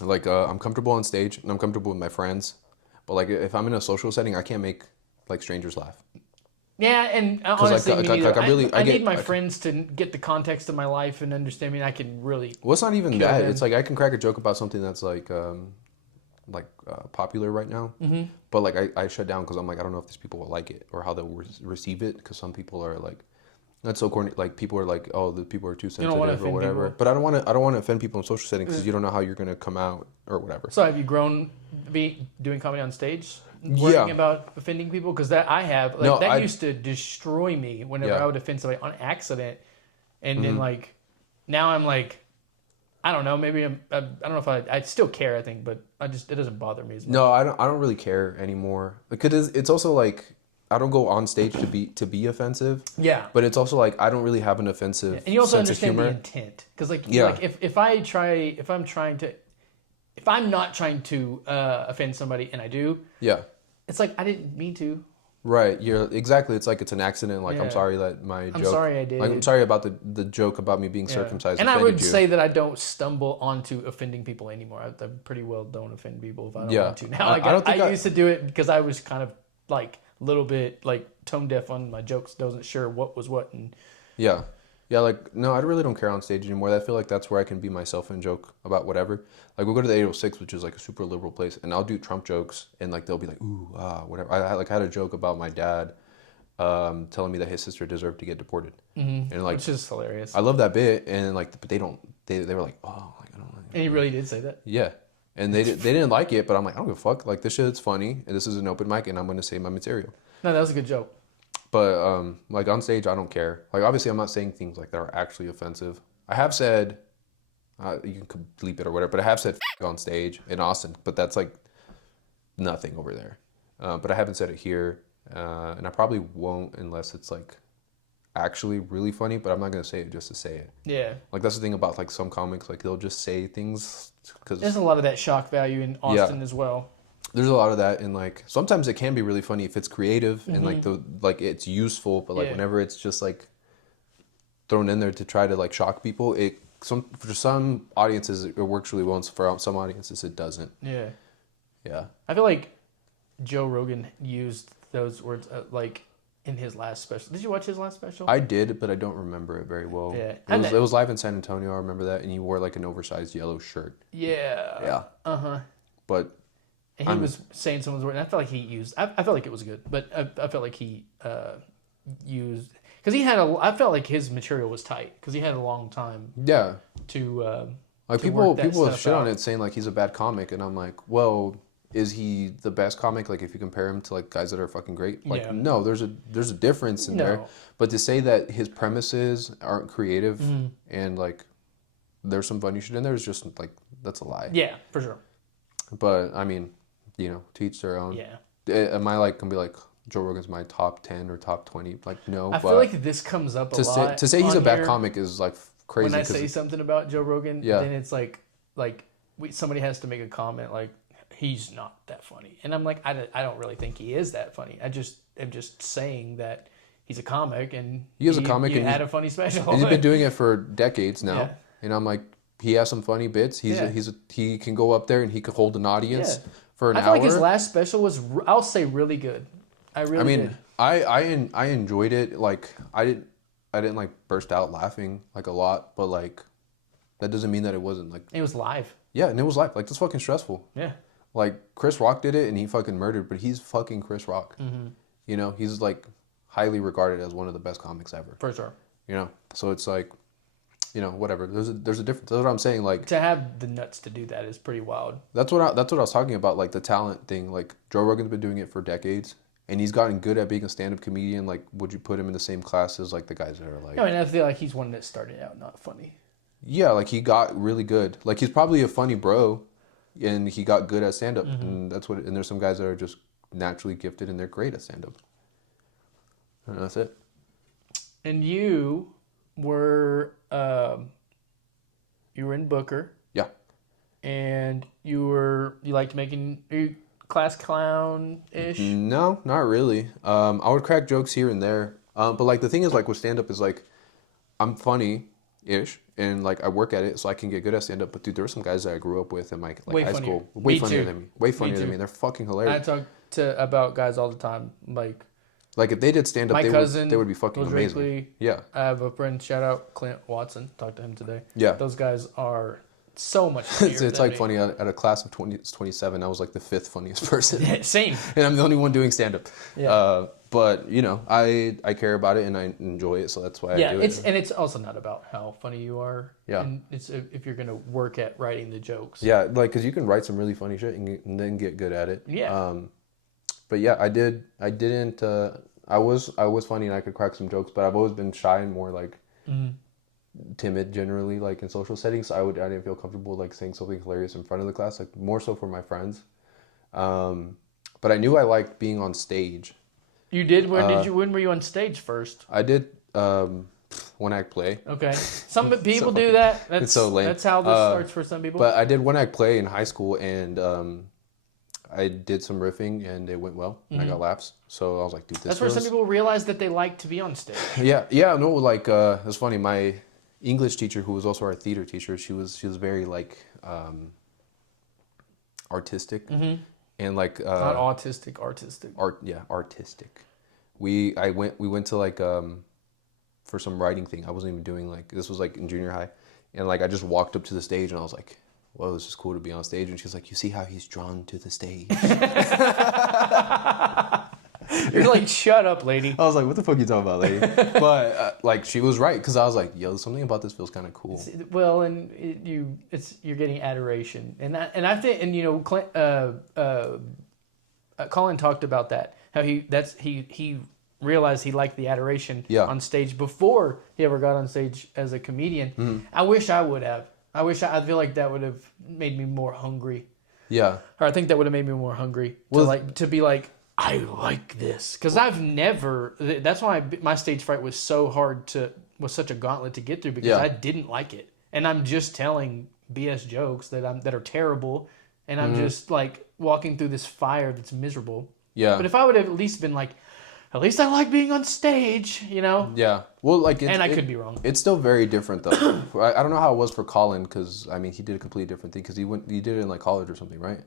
Like I'm comfortable on stage and I'm comfortable with my friends, but like if I'm in a social setting, I can't make like strangers laugh. Yeah, and honestly, I need my friends to get the context of my life and understand me. And I can really. Well, it's not even that. It's like I can crack a joke about something that's like popular right now, but like I shut down because I'm like I don't know if these people will like it or how they'll receive it because some people are like. That's so corny. Like people are like, oh, the people are too sensitive or whatever. People. But I don't want to offend people in social settings because you don't know how you're gonna come out or whatever. So have you grown doing comedy on stage, worrying about offending people? Because that I have like used to destroy me whenever I would offend somebody on accident, and then like now I'm like, I don't know, maybe I don't know if I still care. I think, but it doesn't bother me as much. No, I don't really care anymore because it's also like. I don't go on stage to be offensive. Yeah. But it's also like I don't really have an offensive sense of humor. And you also understand the intent. Because like if I'm not trying to offend somebody and I do. Yeah. It's like I didn't mean to. Right. You're exactly. It's like it's an accident. Like I'm Yeah. sorry that my I'm joke. sorry I did. Like I'm sorry about the joke about me being Yeah. circumcised. And I offended would you. say that I don't stumble onto offending people anymore. I pretty well don't offend people if I don't Yeah. want to. Now I don't think I used to do it because I was kind of like a little bit like tone deaf on my jokes. Wasn't sure what was what. And Yeah. Yeah, like, no, I really don't care on stage anymore. I feel like that's where I can be myself and joke about whatever. Like, we'll go to the 806, which is like a super liberal place, and I'll do Trump jokes, and like, they'll be like, ooh, whatever. I had a joke about my dad telling me that his sister deserved to get deported. And like, which is hilarious. I love that bit, and like, but they were like, oh, like, I don't know. And he really did say that. Yeah. And they didn't like it, but I'm like, I don't give a fuck. Like, this shit's funny, and this is an open mic, and I'm going to say my material. No, that was a good joke. But like on stage, I don't care. Like obviously, I'm not saying things like that are actually offensive. I have said, you can bleep it or whatever, but I have said on stage in Austin, but that's like nothing over there. But I haven't said it here, and I probably won't unless it's like actually really funny. But I'm not gonna say it just to say it. Yeah. Like that's the thing about like some comics, like they'll just say things because There's a lot of that shock value in Austin as well. there's a lot of that, and like sometimes it can be really funny if it's creative and like it's useful, but like whenever it's just like thrown in there to try to like shock people, for some audiences it works really well, and for some audiences it doesn't. Yeah. Yeah. I feel like Joe Rogan used those words like in his last special. Did you watch his last special? I did, but I don't remember it very well. Yeah. It was live in San Antonio. I remember that, and he wore like an oversized yellow shirt. Yeah. Yeah. Uh-huh. But and he was saying someone's word, and I felt like he used. I felt like it was good, but I felt like he used because he had I felt like his material was tight because he had a long time. Yeah. To like to people shit on it saying like he's a bad comic, and I'm like, well, is he the best comic? Like if you compare him to like guys that are fucking great, like no, there's a difference in there. But to say that his premises aren't creative and like there's some funny shit in there is just like that's a lie. Yeah, for sure. But I mean, you know, to each their own. Yeah. Am I like gonna be like Joe Rogan's my top 10 or top 20? Like no. I feel like this comes up a lot. To say he's a bad comic is like crazy. When I say something about Joe Rogan, Yeah. then it's like somebody has to make a comment like he's not that funny, and I'm like I don't really think he is that funny. I'm just saying that he's a comic and he is a comic and had a funny special. And he's been doing it for decades now, Yeah. and I'm like he has some funny bits. He can go up there and he could hold an audience for an hour. I feel like his last special was I'll say really good. I mean, did. I enjoyed it. Like I didn't like burst out laughing like a lot, but like that doesn't mean that it wasn't like it was live. Yeah, and it was live. Like that's fucking stressful. Yeah. Like Chris Rock did it and he fucking murdered, but he's fucking Chris Rock. Mm-hmm. You know, he's like highly regarded as one of the best comics ever. For sure. You know, so it's like, you know, whatever. There's a difference. That's what I'm saying. Like to have the nuts to do that is pretty wild. That's what I was talking about. Like the talent thing. Like Joe Rogan's been doing it for decades, and he's gotten good at being a stand-up comedian. Like, would you put him in the same class as like the guys that are like? No, and I feel like he's one that started out not funny. Yeah, like he got really good. Like he's probably a funny bro, and he got good at stand-up, and that's what. And there's some guys that are just naturally gifted, and they're great at stand-up. And that's it. And you were in Booker. Yeah. And you liked making class clown-ish? No, not really. I would crack jokes here and there. But like the thing is like with stand-up is like I'm funny-ish and like I work at it so I can get good at stand-up. But dude, there were some guys that I grew up with in like high school. Way funnier than me. Way funnier than me. They're fucking hilarious. I talk about guys all the time. Like if they did stand up, they would be fucking amazing. Drakely, yeah. I have a friend, shout out Clint Watson. Talked to him today. Yeah. Those guys are so much funnier. It's like funny at a class of 27. I was like the 5th funniest person. Same. And I'm the only one doing stand up. Yeah. But you know, I care about it and I enjoy it, so that's why I do it. And it's also not about how funny you are. Yeah. And it's if you're gonna work at writing the jokes. Yeah, like because you can write some really funny shit and then get good at it. Yeah. But yeah, I didn't. I was funny and I could crack some jokes, but I've always been shy and more like timid generally, like in social settings. So I didn't feel comfortable like saying something hilarious in front of the class, like more so for my friends. But I knew I liked being on stage. You did? When were you on stage first? I did one act play. Okay. Some people do that. That's it's so lame. That's how this starts for some people. But I did one act play in high school and I did some riffing and it went well and I got laughs. So I was like, dude, this That's where some people realize that they like to be on stage. Yeah, no, like it's funny. My English teacher, who was also our theater teacher, she was very like artistic and like Not autistic, artistic. Artistic. We went to like for some writing thing. I wasn't even doing like this was like in junior high, and like I just walked up to the stage and I was like, "Whoa, this is cool to be on stage." And she's like, "You see how he's drawn to the stage?" You're like, shut up, lady. I was like, "What the fuck are you talking about, lady?" But like she was right because I was like, "Yo, something about this feels kind of cool." Well, and you're getting adoration, and I think, and you know, Colin talked about that, how he realized he liked the adoration on stage before he ever got on stage as a comedian. I wish I would have. I feel like that would have made me more hungry. Yeah. Or I think that would have made me more hungry to be like, I like this. Because I've never, that's why my stage fright was so hard was such a gauntlet to get through, because I didn't like it. And I'm just telling BS jokes that are terrible. And I'm just like walking through this fire that's miserable. Yeah. But if I would have at least been like, at least I like being on stage, you know? Yeah. Well, like, I could be wrong. It's still very different, though. I don't know how it was for Colin, because, I mean, he did a completely different thing, because he did it in, like, college or something, right?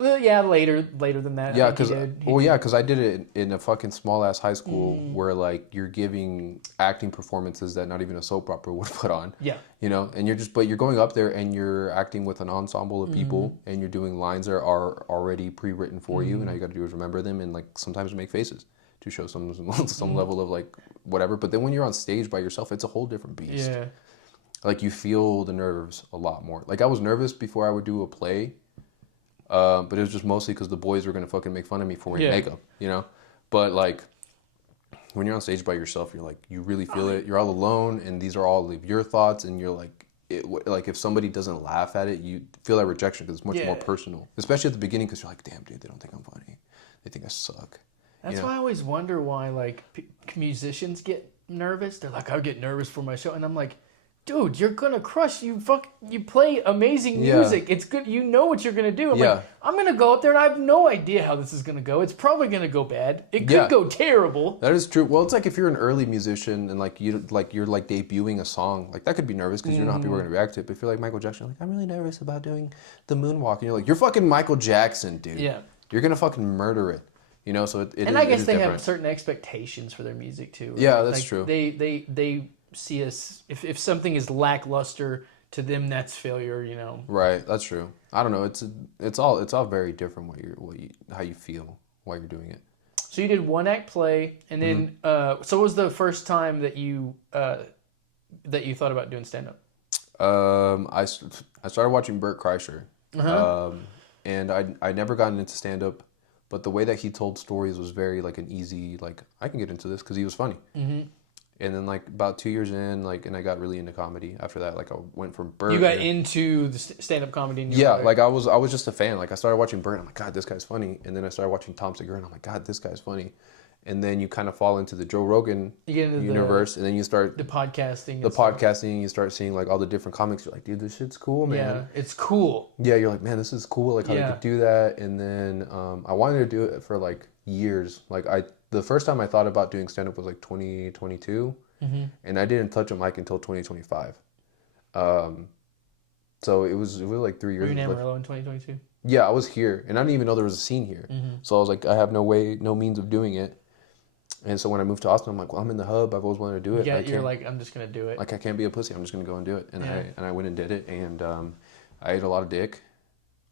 Well, yeah, later than that. Yeah, because I did it in a fucking small-ass high school where, like, you're giving acting performances that not even a soap opera would put on. Yeah. You know? And you're going up there, and you're acting with an ensemble of people, and you're doing lines that are already pre-written for you, and all you got to do is remember them, and, like, sometimes make faces to show some level of like whatever. But then when you're on stage by yourself, it's a whole different beast. Yeah. Like you feel the nerves a lot more. Like I was nervous before I would do a play, but it was just mostly because the boys were gonna fucking make fun of me for wearing makeup, you know. But like when you're on stage by yourself, you're like you really feel it. You're all alone, and these are all of your thoughts, and you're like. Like if somebody doesn't laugh at it, you feel that rejection because it's much more personal, especially at the beginning, because you're like, damn, dude, they don't think I'm funny. They think I suck. That's why I always wonder why, like, musicians get nervous. They're like, I get nervous for my show. And I'm like, dude, you're going to crush. You play amazing music. It's good. You know what you're going to do. I'm like, I'm going to go up there and I have no idea how this is going to go. It's probably going to go bad. It could go terrible. That is true. Well, it's like if you're an early musician and, like, you're debuting a song, like, that could be nervous because you don't know how people are going to react to it. But if you're like Michael Jackson, you're like, I'm really nervous about doing the moonwalk. And you're like, you're fucking Michael Jackson, dude. Yeah. You're going to fucking murder it. You know, so I guess they have certain expectations for their music too. Right? Yeah, that's true. They see us if something is lackluster to them, that's failure. You know. Right, that's true. I don't know. It's all very different how you feel while you're doing it. So you did one act play, and then so what was the first time that you thought about doing stand up? I started watching Bert Kreischer, and I never gotten into stand up. But the way that he told stories was very, like, an easy, like, I can get into this because he was funny. Mm-hmm. And then, like, about 2 years in, like, and I got really into comedy after that. Like, I went from Bert. You got into the stand-up comedy? Like, I was just a fan. Like, I started watching Bert, and I'm like, God, this guy's funny. And then I started watching Tom Segura, and I'm like, God, this guy's funny. And then you kind of fall into the Joe Rogan universe, and then you start... The podcasting. You start seeing, like, all the different comics. You're like, dude, this shit's cool, man. Yeah, it's cool. Yeah, you're like, man, this is cool, like, how you could do that. And then I wanted to do it for, like, years. Like, the first time I thought about doing stand-up was, like, 2022. Mm-hmm. And I didn't touch a mic until 2025. So it was like 3 years. Were you in Amarillo in 2022? Yeah, I was here. And I didn't even know there was a scene here. Mm-hmm. So I was like, I have no means of doing it. And so when I moved to Austin, I'm like, well, I'm in the hub. I've always wanted to do it. Yeah, you're like, I'm just going to do it. Like, I can't be a pussy. I'm just going to go and do it. And I went and did it. And I ate a lot of dick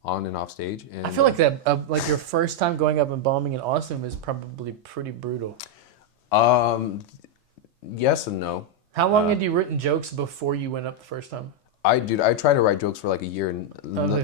on and off stage. And I feel like that, like your first time going up and bombing in Austin was probably pretty brutal. Yes and no. How long had you written jokes before you went up the first time? I tried to write jokes for like a year. And nothing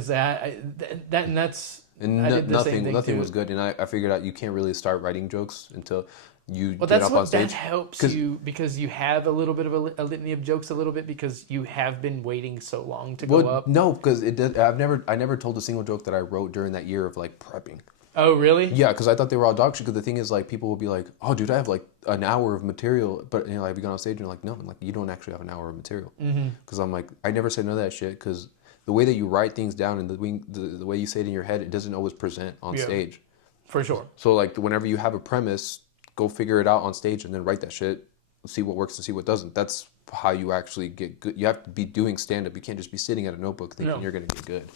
was good. And I figured out you can't really start writing jokes until you get up on stage. That helps you because you have a little bit of a litany of jokes because you have been waiting so long to go up. No, because I never told a single joke that I wrote during that year of like prepping. Oh, really? Yeah, because I thought they were all dog shit. Because the thing is, like, people will be like, "Oh, dude, I have like an hour of material," but like, you go on stage and you're like, "No," and like, you don't actually have an hour of material. Because I'm like, I never said none of that shit because the way that you write things down and the way you say it in your head, it doesn't always present on stage. For sure. So like whenever you have a premise, go figure it out on stage and then write that shit, see what works and see what doesn't. That's how you actually get good. You have to be doing stand-up. You can't just be sitting at a notebook thinking you're going to get good.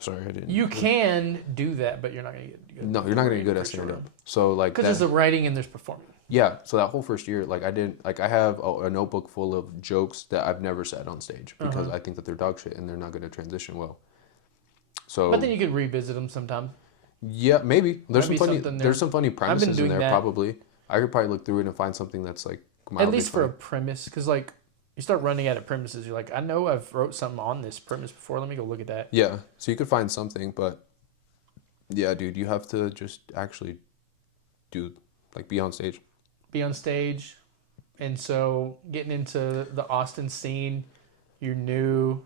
Sorry, I didn't. You can do that, but you're not going to get good. No, you're not going to get good at stand-up. So like because there's the writing and there's performing. Yeah, so that whole first year, like I have a notebook full of jokes that I've never said on stage because I think that they're dog shit and they're not going to transition well. So, but then you could revisit them sometime. Yeah, maybe there's some funny premises in there. That. Probably I could probably look through it and find something that's like at least for a premise, because like you start running out of premises, you're like, I know I've wrote something on this premise before. Let me go look at that. Yeah, so you could find something, but yeah, dude, you have to just actually be on stage. Be on stage, and so getting into the Austin scene, you're new.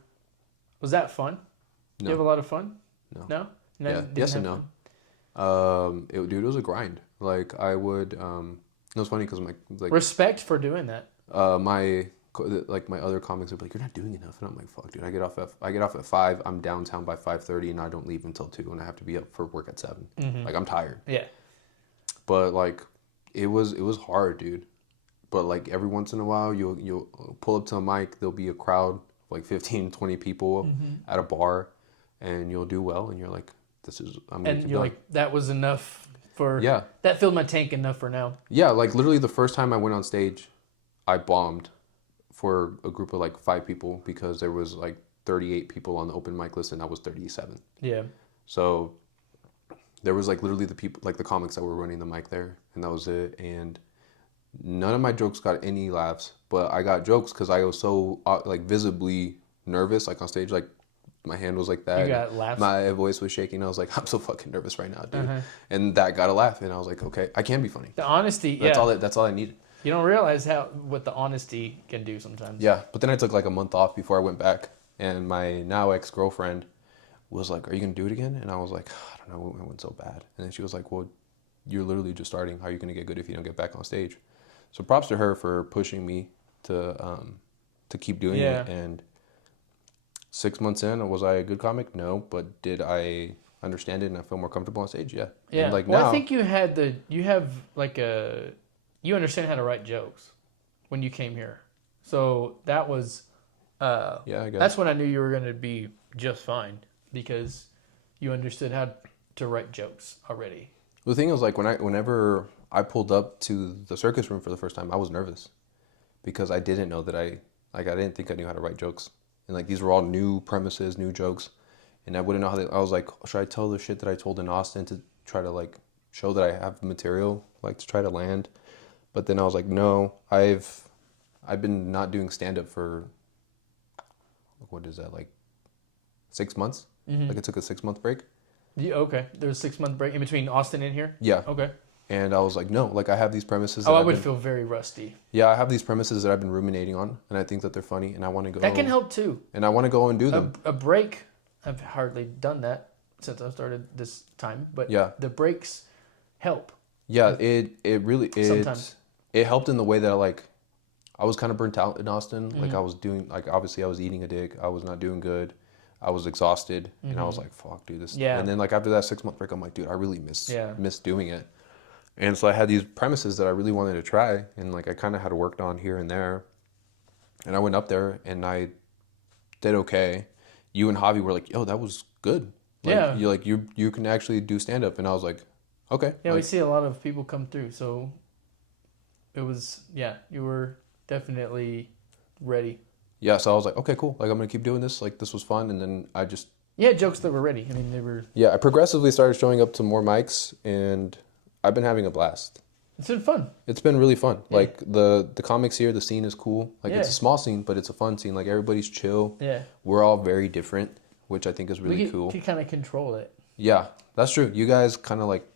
Was that fun? No. You have a lot of fun? No. Yeah. Yes and no. It was a grind. Like I would, it was funny because respect for doing that. My other comics would be like, "You're not doing enough," and I'm like, "Fuck, dude, I get off at 5. I'm downtown by 5:30, and I don't leave until 2, and I have to be up for work at 7. Like I'm tired. Yeah. But like, it was hard, dude. But like every once in a while, you'll pull up to a mic. There'll be a crowd, like 15, 20 people at a bar, and you'll do well, and you're like, And you're like, that was enough for... Yeah. That filled my tank enough for now. Yeah, like literally the first time I went on stage, I bombed for a group of like 5 people because there was like 38 people on the open mic list and I was 37. Yeah. So there was like literally the people, like the comics that were running the mic there, and that was it. And none of my jokes got any laughs, but I got jokes because I was so like visibly nervous, like on stage, like my hand was like that. You got laughs? My voice was shaking. I was like, I'm so fucking nervous right now, dude. And that got a laugh, and I was like, okay, I can be funny. The honesty, That's all I needed. You don't realize what the honesty can do sometimes. Yeah, but then I took like a month off before I went back, and my now ex-girlfriend was like, "Are you gonna do it again?" And I was like, "I don't know, it went so bad." And then she was like, "Well, you're literally just starting. How are you gonna get good if you don't get back on stage?" So props to her for pushing me to keep doing it. And 6 months in, was I a good comic? No, but did I understand it and I feel more comfortable on stage? Yeah. Yeah. And like well, now, I think you understand how to write jokes when you came here. So that was, I guess. That's when I knew you were going to be just fine because you understood how to write jokes already. The thing is, like, whenever I pulled up to the circus room for the first time, I was nervous because I didn't know that I didn't think I knew how to write jokes. And like, these were all new premises, new jokes. And I wouldn't know I was like, should I tell the shit that I told in Austin to try to like show that I have material, like to try to land? But then I was like, no, I've been not doing stand-up for, what is that, like 6 months? Like I took a 6-month break. Yeah, okay. There was a 6-month break in between Austin and here? Yeah. Okay. And I was like, no, like I have these premises. I would feel very rusty. Yeah, I have these premises that I've been ruminating on, and I think that they're funny, and I want to go. That can help too. And I want to go and do them. A break, I've hardly done that since I started this time, but yeah, the breaks help. Yeah, it really sometimes it helped in the way that I was kind of burnt out in Austin. Like I was doing, like obviously I was eating a dick. I was not doing good. I was exhausted, and I was like, "Fuck, dude, this." Yeah. And then like after that 6-month break, I'm like, "Dude, I really miss doing it." And so I had these premises that I really wanted to try, and like I kind of had worked on here and there. And I went up there and I did okay. You and Javi were like, "Yo, that was good." Like, you're like you can actually do stand up, and I was like, "Okay." Yeah, like, we see a lot of people come through, so it was you were definitely ready. Yeah, so I was like, okay, cool. Like I'm gonna keep doing this. Like this was fun, and then I just jokes that were ready. I mean, they were. Yeah, I progressively started showing up to more mics, and I've been having a blast. It's been fun. It's been really fun. Yeah. Like the comics here, the scene is cool. Like it's a small scene, but it's a fun scene. Like everybody's chill. Yeah. We're all very different, which I think is really cool. You can kind of control it. Yeah, that's true. You guys kind of like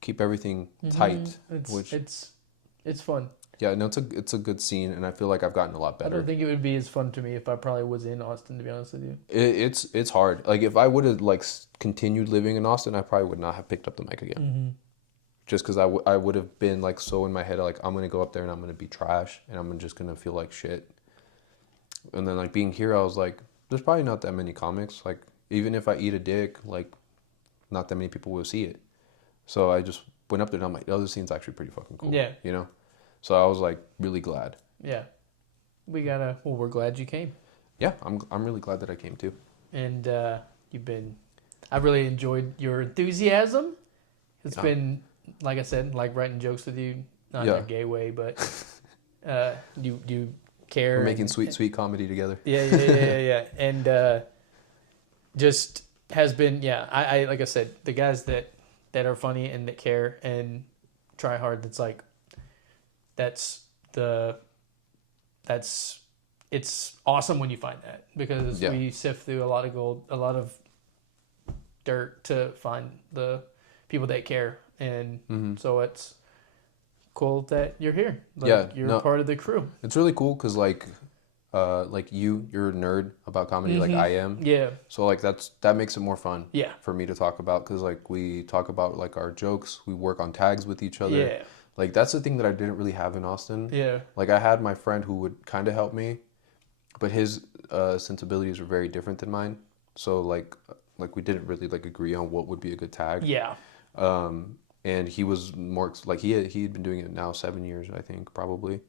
keep everything tight. It's fun. Yeah, no, it's a good scene, and I feel like I've gotten a lot better. I don't think it would be as fun to me if I probably was in Austin, to be honest with you. It's hard. Like if I would have like continued living in Austin, I probably would not have picked up the mic again. Just because I would have been like so in my head, like I'm gonna go up there and I'm gonna be trash, and I'm just gonna feel like shit. And then like being here, I was like, there's probably not that many comics. Like, even if I eat a dick, like, not that many people will see it. So I just went up there and I'm like, oh, this scene's actually pretty fucking cool. Yeah. You know? So I was like really glad. Yeah. We're glad you came. Yeah, I'm really glad that I came too. And I've really enjoyed your enthusiasm. It's been, like I said, like writing jokes with you, not in a gay way, but you care. We're making sweet comedy together. Yeah. And just has been, I like I said, the guys that are funny and that care and try hard, it's awesome when you find that, because we sift through a lot of gold, a lot of dirt to find the people that care. And so it's cool that you're here. You're part of the crew. It's really cool because like you're a nerd about comedy, like I am. Yeah. So like that makes it more fun. Yeah. For me to talk about, because like we talk about like our jokes, we work on tags with each other. Yeah. Like that's the thing that I didn't really have in Austin. Yeah. Like I had my friend who would kind of help me, but his sensibilities were very different than mine. So like we didn't really like agree on what would be a good tag. Yeah. And he was more like he'd been doing it now 7 years, I think, probably.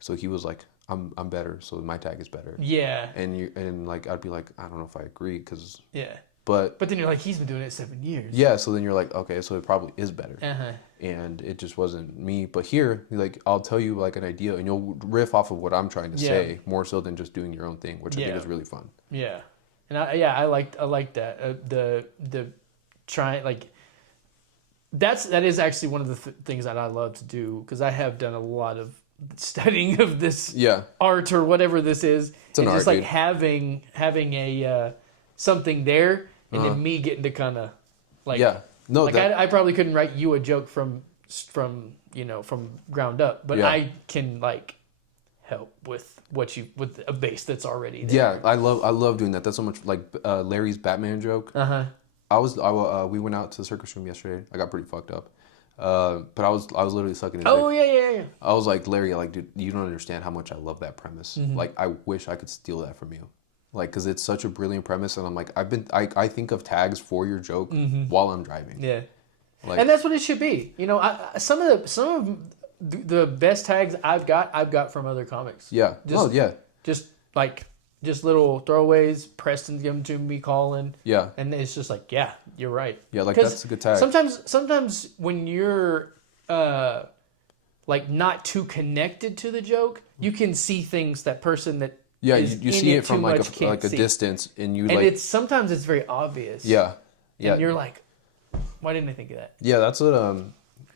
So he was like, I'm better, so my tag is better. Yeah. And like I'd be like, I don't know if I agree, because yeah. But then you're like, he's been doing it 7 years. Yeah, so then you're like, okay, so it probably is better. Uh-huh. And it just wasn't me. But here, like, I'll tell you like an idea, and you'll riff off of what I'm trying to say, more so than just doing your own thing, which I think is really fun. Yeah, and I like that. The try, like, that is actually one of the things that I love to do, because I have done a lot of studying of this art or whatever this is. It's an art, just like dude. having a something there, and then me getting to kind of like I probably couldn't write you a joke from ground up, but I can like help with with a base that's already there. Yeah, I love doing that. That's so much like Larry's Batman joke. We went out to the circus room yesterday. I got pretty fucked up. But I was literally sucking his dick. Yeah. I was like, Larry, like, dude, you don't understand how much I love that premise. Like, I wish I could steal that from you. Like, because it's such a brilliant premise, and I'm like, I think of tags for your joke while I'm driving. Yeah, like, and that's what it should be. You know, some of the best tags I've got from other comics. Yeah. Just little throwaways. Preston's giving to me, calling. Yeah. And it's just like, yeah, you're right. Yeah, like that's a good tag. Sometimes when you're like not too connected to the joke, you can see things that person that you see it from like a distance, and it's sometimes it's very obvious. Yeah. And you're like, why didn't I think of that? Yeah, that's what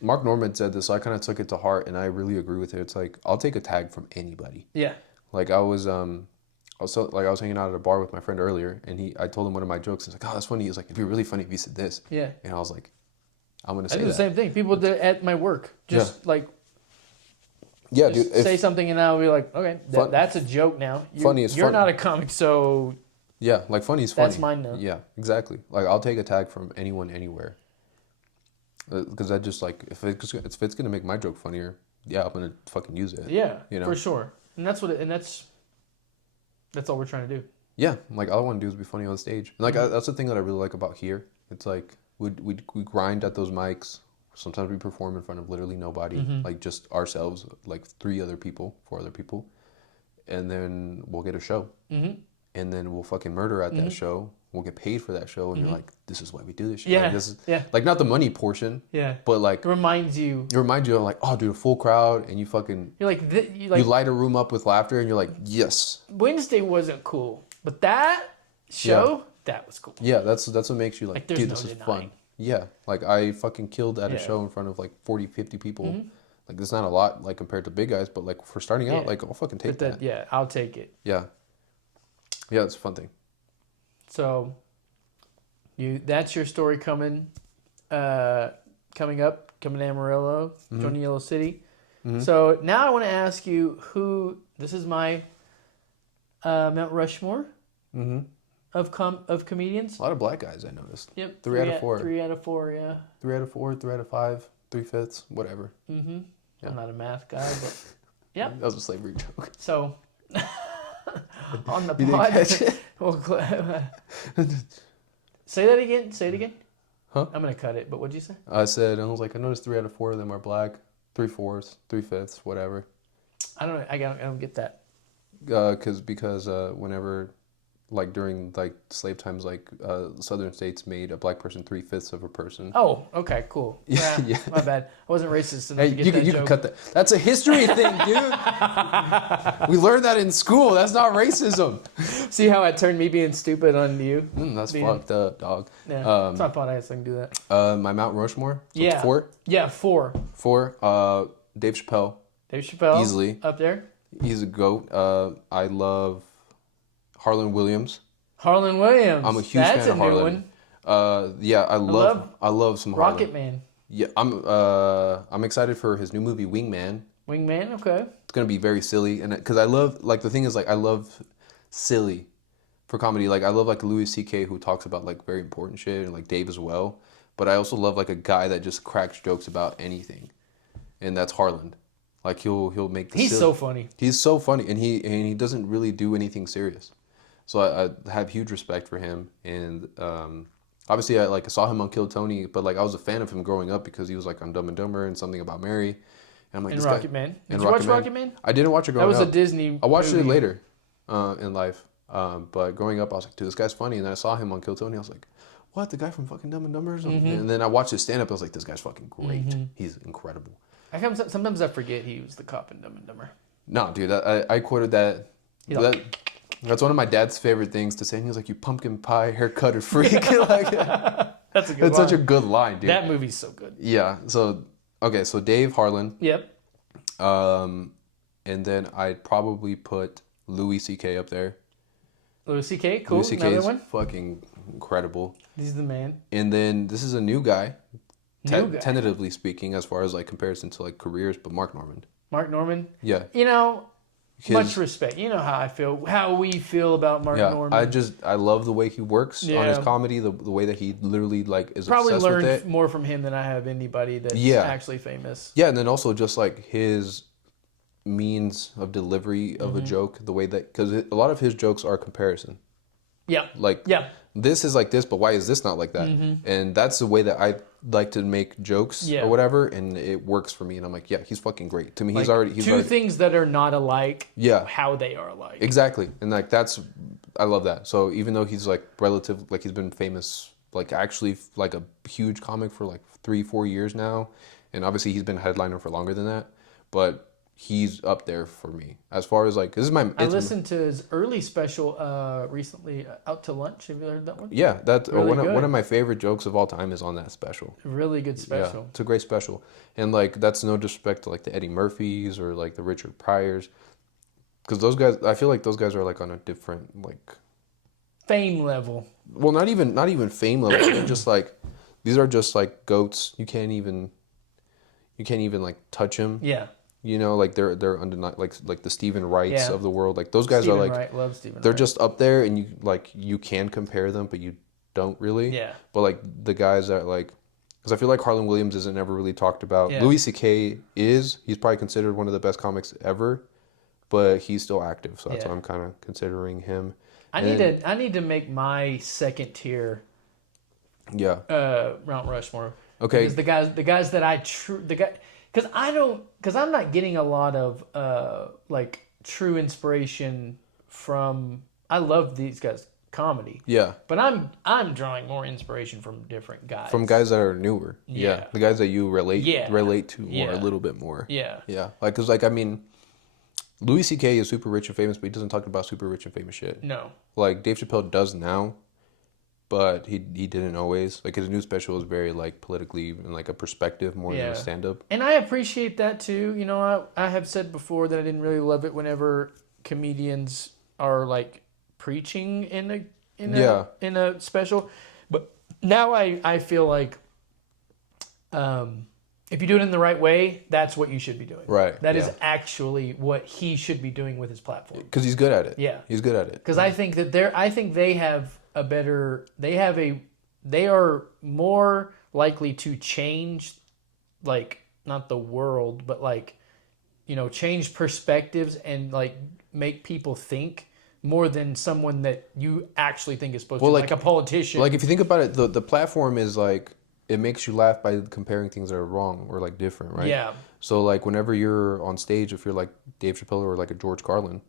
Mark Norman said this, so I kind of took it to heart, and I really agree with it. It's like, I'll take a tag from anybody. Yeah. Like I was hanging out at a bar with my friend earlier, and I told him one of my jokes. He's like, "Oh, that's funny." He's like, "It'd be really funny if you said this." Yeah. And I was like, "I'm gonna say I do that." the same thing. People at my work just like. Yeah, just dude. Say something, and I'll be like, "Okay, that's a joke now." You're not a comic, so. Yeah, like funny's funny. That's mine now. Yeah, exactly. Like I'll take a tag from anyone, anywhere. Because I just like if it's gonna make my joke funnier, I'm gonna fucking use it. Yeah, you know? For sure. And that's that's all we're trying to do. Yeah, like all I want to do is be funny on stage. And like that's the thing that I really like about here. It's like we grind at those mics. Sometimes we perform in front of literally nobody, like just ourselves, like 4 other people, and then we'll get a show, and then we'll fucking murder at that show. We'll get paid for that show, and you're like, this is why we do this shit. Yeah, like, this is, like not the money portion. Yeah, but like it reminds you of like, oh, dude, a full crowd, and you fucking you light a room up with laughter, and you're like, yes. Wednesday wasn't cool, but that show that was cool. Yeah, that's what makes you like dude, this is denying. fun. Yeah, like I fucking killed at a show in front of like 40, 50 people. Like that's not a lot like compared to big guys, but like for starting out, like I'll fucking take that. Yeah, I'll take it. Yeah, it's a fun thing. So, that's your story coming to Amarillo, joining Yellow City. So now I want to ask you this is my Mount Rushmore of comedians. A lot of black guys I noticed. Yep. 3 out of 4. 3 out of 4, yeah. 3 out of 4, 3 out of 5, 3/5, whatever. Yeah. I'm not a math guy, but yeah. That was a slavery joke. So on the pod, Well, say that again. Say it again. Huh? I'm gonna cut it. But what'd you say? I was like, I noticed 3 out of 4 of them are black. 3/4, 3/5, whatever. I don't get that. Because whenever, like during like slave times, like southern states made a black person 3/5 of a person. Oh, okay, cool. Yeah, yeah. My bad. I wasn't racist enough Hey, to get you that can joke. cut that. That's a history thing, dude. We learned that in school. That's not racism. See how I turned me being stupid on you? That's fucked up, dog. Yeah, it's my fault. I had something to do that. My Mount Rushmore. So Yeah. 4. Yeah, 4. 4. Dave Chappelle. Dave Chappelle. Easily. Up there. He's a goat. I love Harlan Williams. Harlan Williams. I'm a huge That's fan of Harlan. New one. Yeah, I love some Harlan. Rocket Man. Yeah, I'm excited for his new movie Wingman. Wingman. Okay. It's gonna be very silly, and because I love, like, the thing is, like, I love silly for comedy. Like, I love like Louis C.K. who talks about like very important shit, and like Dave as well. But I also love like a guy that just cracks jokes about anything, and that's Harlan. Like he'll make the He's so funny. He's so funny, and he doesn't really do anything serious. So I have huge respect for him, and obviously I saw him on Kill Tony, but like I was a fan of him growing up because he was like on Dumb and Dumber and Something About Mary, and I'm like, And this Rocket guy, Man. Did and you watch Rocket Man? I didn't watch it growing up. That was a Disney. I watched movie. it later in life, but growing up I was like, dude, this guy's funny, and then I saw him on Kill Tony. I was like, what, the guy from fucking Dumb and Dumber? And then I watched his stand up. I was like, this guy's fucking great. He's incredible. Sometimes I forget he was the cop in Dumb and Dumber. No, dude, I quoted that. That's one of my dad's favorite things to say. And he was like, "You pumpkin pie haircutter freak." Like, That's a good. that's line. such a good line, dude. That movie's so good. Yeah. So okay, so Dave Harlan. Yep. And then I'd probably put Louis C.K. up there. Louis C.K. Cool. Louis C.K. Another is one. fucking incredible. He's the man. And then this is a new guy. New guy. Tentatively speaking, as far as like comparison to like careers, but Mark Norman. Mark Norman. Yeah. You know, His- much respect. You know how we feel about Mark Norman. I love the way he works on his comedy, the way that he literally like is Probably obsessed with learned it. more from him than I have anybody that's Yeah. actually famous. Yeah, and then also just like his means of delivery of a joke, the way that, because a lot of his jokes are comparison. Yeah. Like, Yeah. this is like this, but why is this not like that? And that's the way that I like to make jokes or whatever, and it works for me. And I'm like, yeah, he's fucking great. To me, he's already two things that are not alike. Yeah. How they are alike. Exactly, and like I love that. So even though he's like like he's been famous, like actually like a huge comic for like 3-4 years now, and obviously he's been a headliner for longer than that, but he's up there for me as far as like, this is my. I listened to his early special recently, Out to Lunch. Have you heard that one? Yeah, that's Really one of my favorite jokes of all time is on that special. Really good special. Yeah, it's a great special, and like that's no disrespect to like the Eddie Murphys or like the Richard Pryors, because those guys, I feel like those guys are like on a different like Fame level. Well, not even fame level. They're just like, these are just like goats. You can't even like touch them. Yeah. You know, like they're undeniable, like the Stephen Wrights of the world. Like those guys Stephen are like, Wright, love Stephen they're Wright. just up there, and you can compare them, but you don't really. Yeah. But like the guys that like, because I feel like Harlan Williams isn't ever really talked about. Yeah. Louis C.K. he's probably considered one of the best comics ever, but he's still active, so that's why I'm kind of considering him. I need to make my second tier. Yeah. Mount Rushmore. Okay. Because the guys that because I'm not getting a lot of like true inspiration from. I love these guys' comedy. Yeah. But I'm drawing more inspiration from different guys. From guys that are newer. Yeah. The guys that you relate to more, Yeah. a little bit more. Yeah. Yeah. Like, because, like, I mean, Louis C.K. is super rich and famous, but he doesn't talk about super rich and famous shit. No. Like, Dave Chappelle does now, but he didn't always. Like, his new special is very, like, politically and, like, a perspective more than a stand-up. And I appreciate that, too. You know, I have said before that I didn't really love it whenever comedians are, like, preaching in a special. But now I feel like if you do it in the right way, that's what you should be doing. Right. That is actually what he should be doing with his platform. Because he's good at it. Yeah. He's good at it. Because I think that they are more likely to change, like, not the world, but like, you know, change perspectives and like make people think more than someone that you actually think is supposed Well, to, like a politician. Like if you think about it, the platform is like it makes you laugh by comparing things that are wrong or like different, right? Yeah. So like whenever you're on stage, if you're like Dave Chappelle or like a George Carlin,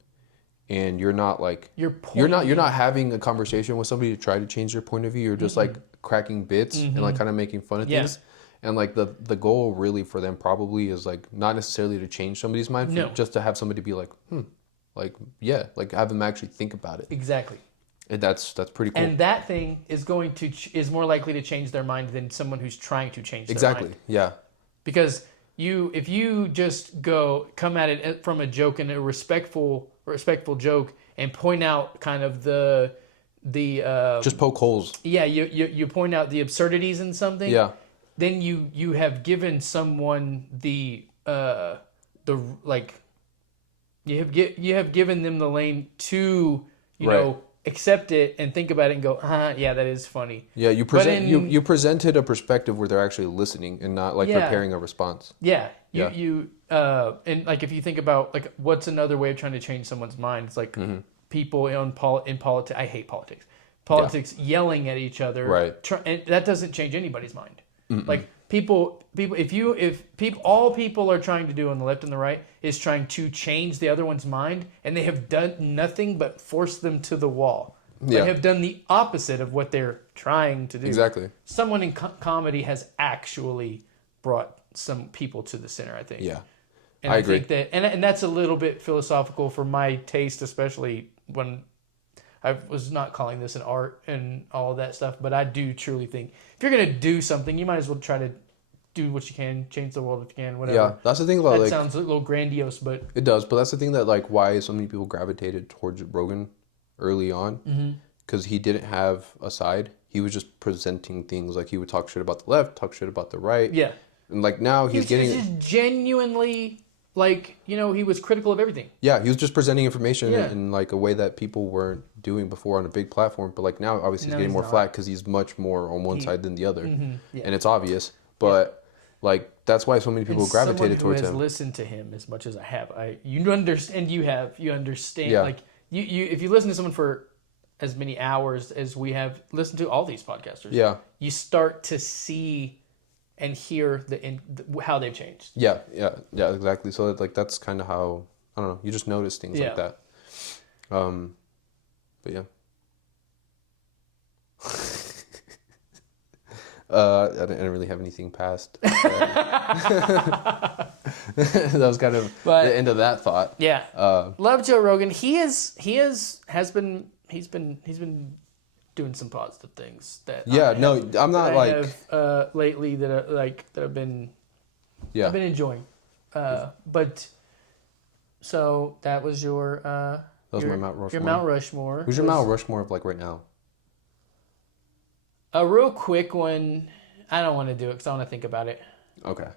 and you're not like you're not having a conversation with somebody to try to change their point of view. You're just like cracking bits and like kind of making fun of things. And like the goal really for them probably is like not necessarily to change somebody's mind, just to have somebody be like, like yeah, like have them actually think about it. Exactly. And that's pretty cool. And that thing is going to is more likely to change their mind than someone who's trying to change their Exactly. mind. Yeah. Because if you just come at it from a joke and a respectful joke and point out kind of the just poke holes. Yeah, you point out the absurdities in something. Yeah. Then you have given someone you have given them the lane to know accept it and think about it and go, yeah, that is funny. Yeah, you presented a perspective where they're actually listening and not like preparing a response. Yeah. And like if you think about like what's another way of trying to change someone's mind, it's like people in politics. I hate politics. Politics yelling at each other. Right. And that doesn't change anybody's mind. Like all people are trying to do on the left and the right is trying to change the other one's mind, and they have done nothing but force them to the wall. They have done the opposite of what they're trying to do. Exactly. Someone in comedy has actually brought some people to the center, I think. Yeah. And I agree. Think that, and that's a little bit philosophical for my taste, especially when I was not calling this an art and all of that stuff, but I do truly think if you're going to do something, you might as well try to do what you can, change the world if you can, whatever. Yeah, that's the thing about that sounds a little grandiose, but it does. But that's the thing that like why so many people gravitated towards Rogan early on, because he didn't have a side. He was just presenting things like he would talk shit about the left, talk shit about the right. Yeah, and like now he's getting just genuinely. Like, he was critical of everything. Yeah, he was just presenting information in like a way that people weren't doing before on a big platform. But like now, obviously, he's getting more flat because he's much more on one side than the other, and it's obvious. But like that's why so many people gravitated towards him. Someone who has listened to him as much as I have, you understand. Yeah. Like you, if you listen to someone for as many hours as we have listened to all these podcasters, you start to see and hear how they've changed. Yeah, exactly. So like that's kind of how, I don't know, you just notice things like that. But yeah. I didn't really have anything past. That was kind of the end of that thought. Yeah. Love Joe Rogan. He's been doing some positive things that I'm not like have, lately that I've been enjoying. But so that was my Mount Rushmore. Your Mount Rushmore. Who's your Mount Rushmore of like right now? A real quick one. I don't want to do it because I want to think about it. Okay.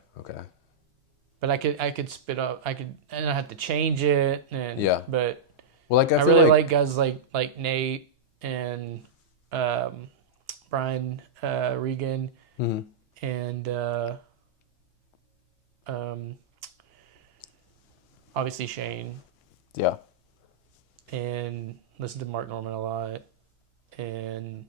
But I could spit up. and I have to change it. And But well, like I really like guys like Nate and Brian Regan and obviously Shane. Yeah. And listen to Mark Norman a lot. And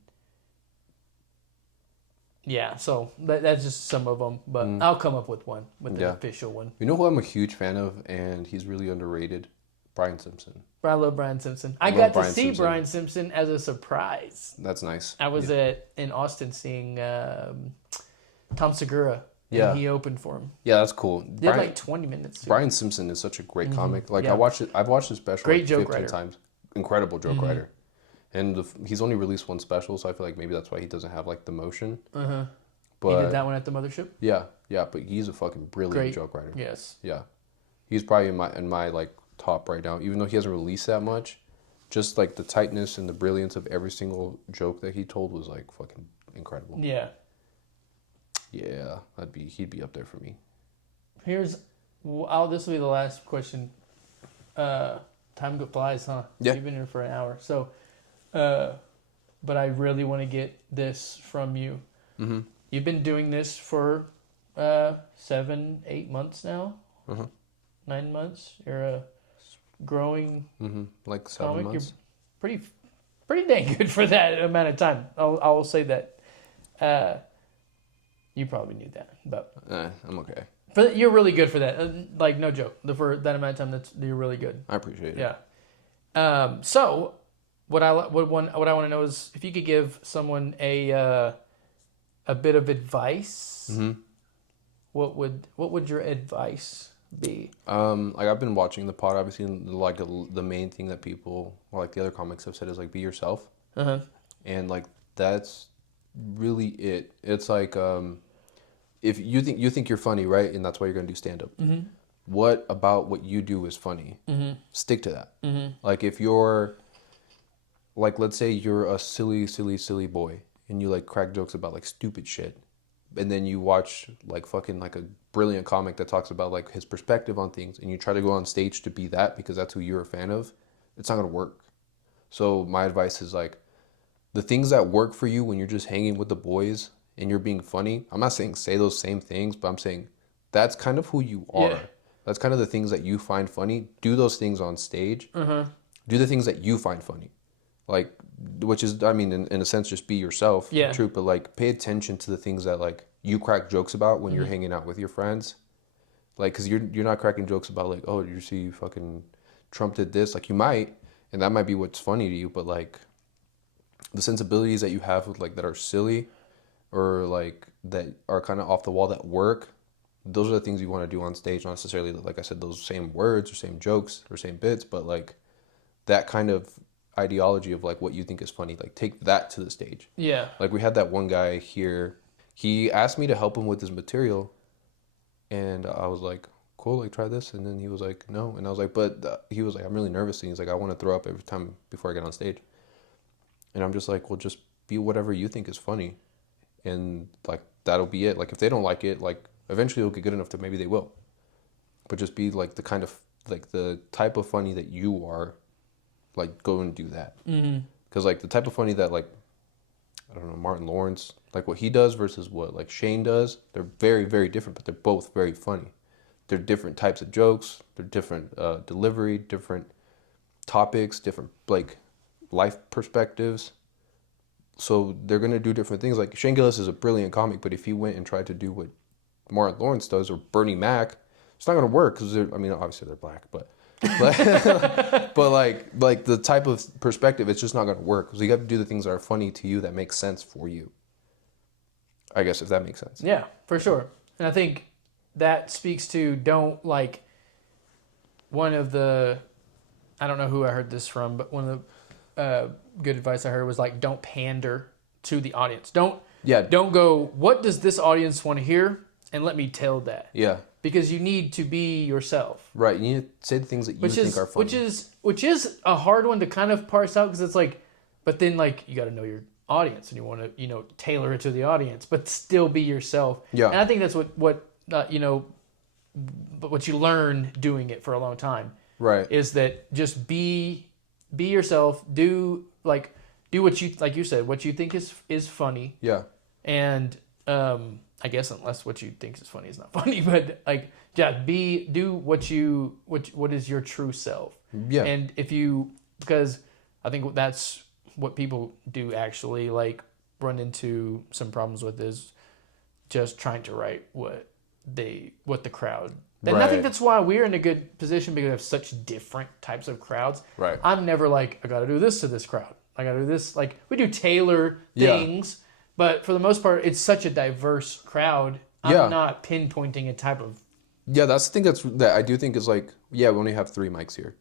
yeah, so that's just some of them. But I'll come up with an official one. You know who I'm a huge fan of, and he's really underrated? Brian Simpson. I love Brian Simpson. I got to see Brian Simpson as a surprise. That's nice. I was in Austin seeing Tom Segura. And he opened for him. Yeah, that's cool. Did like 20 minutes. Too. Brian Simpson is such a great comic. Like I've watched his special great like joke 15 times. Incredible joke writer. And he's only released one special, so I feel like maybe that's why he doesn't have like the motion. But he did that one at the Mothership? Yeah, but he's a fucking brilliant joke writer. Yes. Yeah. He's probably in my like top right now, even though he hasn't released that much. Just like the tightness and the brilliance of every single joke that he told was like fucking incredible. Yeah. Yeah, he'd be up there for me. This will be the last question. Time flies, huh? Yeah. You've been here for an hour. So, but I really want to get this from you. Mm-hmm. You've been doing this for 7-8 months now. 9 months. You're a growing like 7 months. pretty dang good for that amount of time. I will say that. You probably knew that, but I'm okay. But you're really good for that. Like no joke, for that amount of time, you're really good. I appreciate it. Yeah. So what I want to know is if you could give someone a bit of advice. Mm-hmm. What would your advice be? Like I've been watching the pod, obviously, and like the main thing that people, or like the other comics have said, is like be yourself. And like that's really it. It's like if you think you're funny, right, and that's why you're gonna do stand up. What about what you do is funny? Stick to that. Like if you're like, let's say you're a silly boy and you like crack jokes about like stupid shit, and then you watch like fucking like a brilliant comic that talks about like his perspective on things, and you try to go on stage to be that because that's who you're a fan of, it's not gonna work. So my advice is like, the things that work for you when you're just hanging with the boys and you're being funny, I'm not saying say those same things, but I'm saying that's kind of who you are. Yeah. That's kind of the things that you find funny. Do those things on stage. Do the things that you find funny. Like, which is, I mean, in a sense, just be yourself. Yeah. True, but like pay attention to the things that like you crack jokes about when you're hanging out with your friends. Like, because you're not cracking jokes about like, oh, did you see fucking Trump did this? Like you might, and that might be what's funny to you, but like the sensibilities that you have with like that are silly or like that are kind of off the wall that work, those are the things you want to do on stage. Not necessarily, like I said, those same words or same jokes or same bits, but like that kind of ideology of like what you think is funny, like take that to the stage. Yeah. Like we had that one guy here, he asked me to help him with his material, and I was like, cool, like try this. And then he was like, no. And I was like, but he was like, I'm really nervous. And he's like, I want to throw up every time before I get on stage. And I'm just like, well, just be whatever you think is funny. And like, that'll be it. Like, if they don't like it, like, eventually it'll get good enough that maybe they will. But just be like the kind of, like, the type of funny that you are, like, go and do that. Because, like, the type of funny that, like, I don't know, Martin Lawrence, like, what he does versus what, like, Shane does, they're very, very different, but they're both very funny. They're different types of jokes. They're different delivery, different topics, different, like, life perspectives. So they're going to do different things. Like Shane Gillis is a brilliant comic, but if he went and tried to do what Martin Lawrence does or Bernie Mac, it's not going to work because I mean, obviously they're black, but but like the type of perspective, it's just not going to work because you got to do the things that are funny to you that make sense for you. I guess if that makes sense. Yeah, for sure. And I think that speaks to don't like one of the, I don't know who I heard this from, but one of the good advice I heard was like, don't pander to the audience. Don't go, what does this audience want to hear? And let me tell that. Yeah. Because you need to be yourself. Right. You need to say the things that you think are funny. Which is a hard one to kind of parse out because it's like, but then like you got to know your audience and you want to, tailor it to the audience, but still be yourself. Yeah. And I think that's what you learn doing it for a long time. Right. Is that just be yourself, do what you, like you said, what you think is funny. Yeah. And I guess unless what you think is funny is not funny, but like do what is your true self. Yeah. And because I think that's what people do actually like run into some problems with is just trying to write what the crowd. And I think that's why we're in a good position because we have such different types of crowds. Right. I'm never like, I got to do this to this crowd. I got to do this. Like, we do tailor things, but for the most part, it's such a diverse crowd. I'm not pinpointing a type of... Yeah, that's the thing that I do think is like, we only have 3 mics here.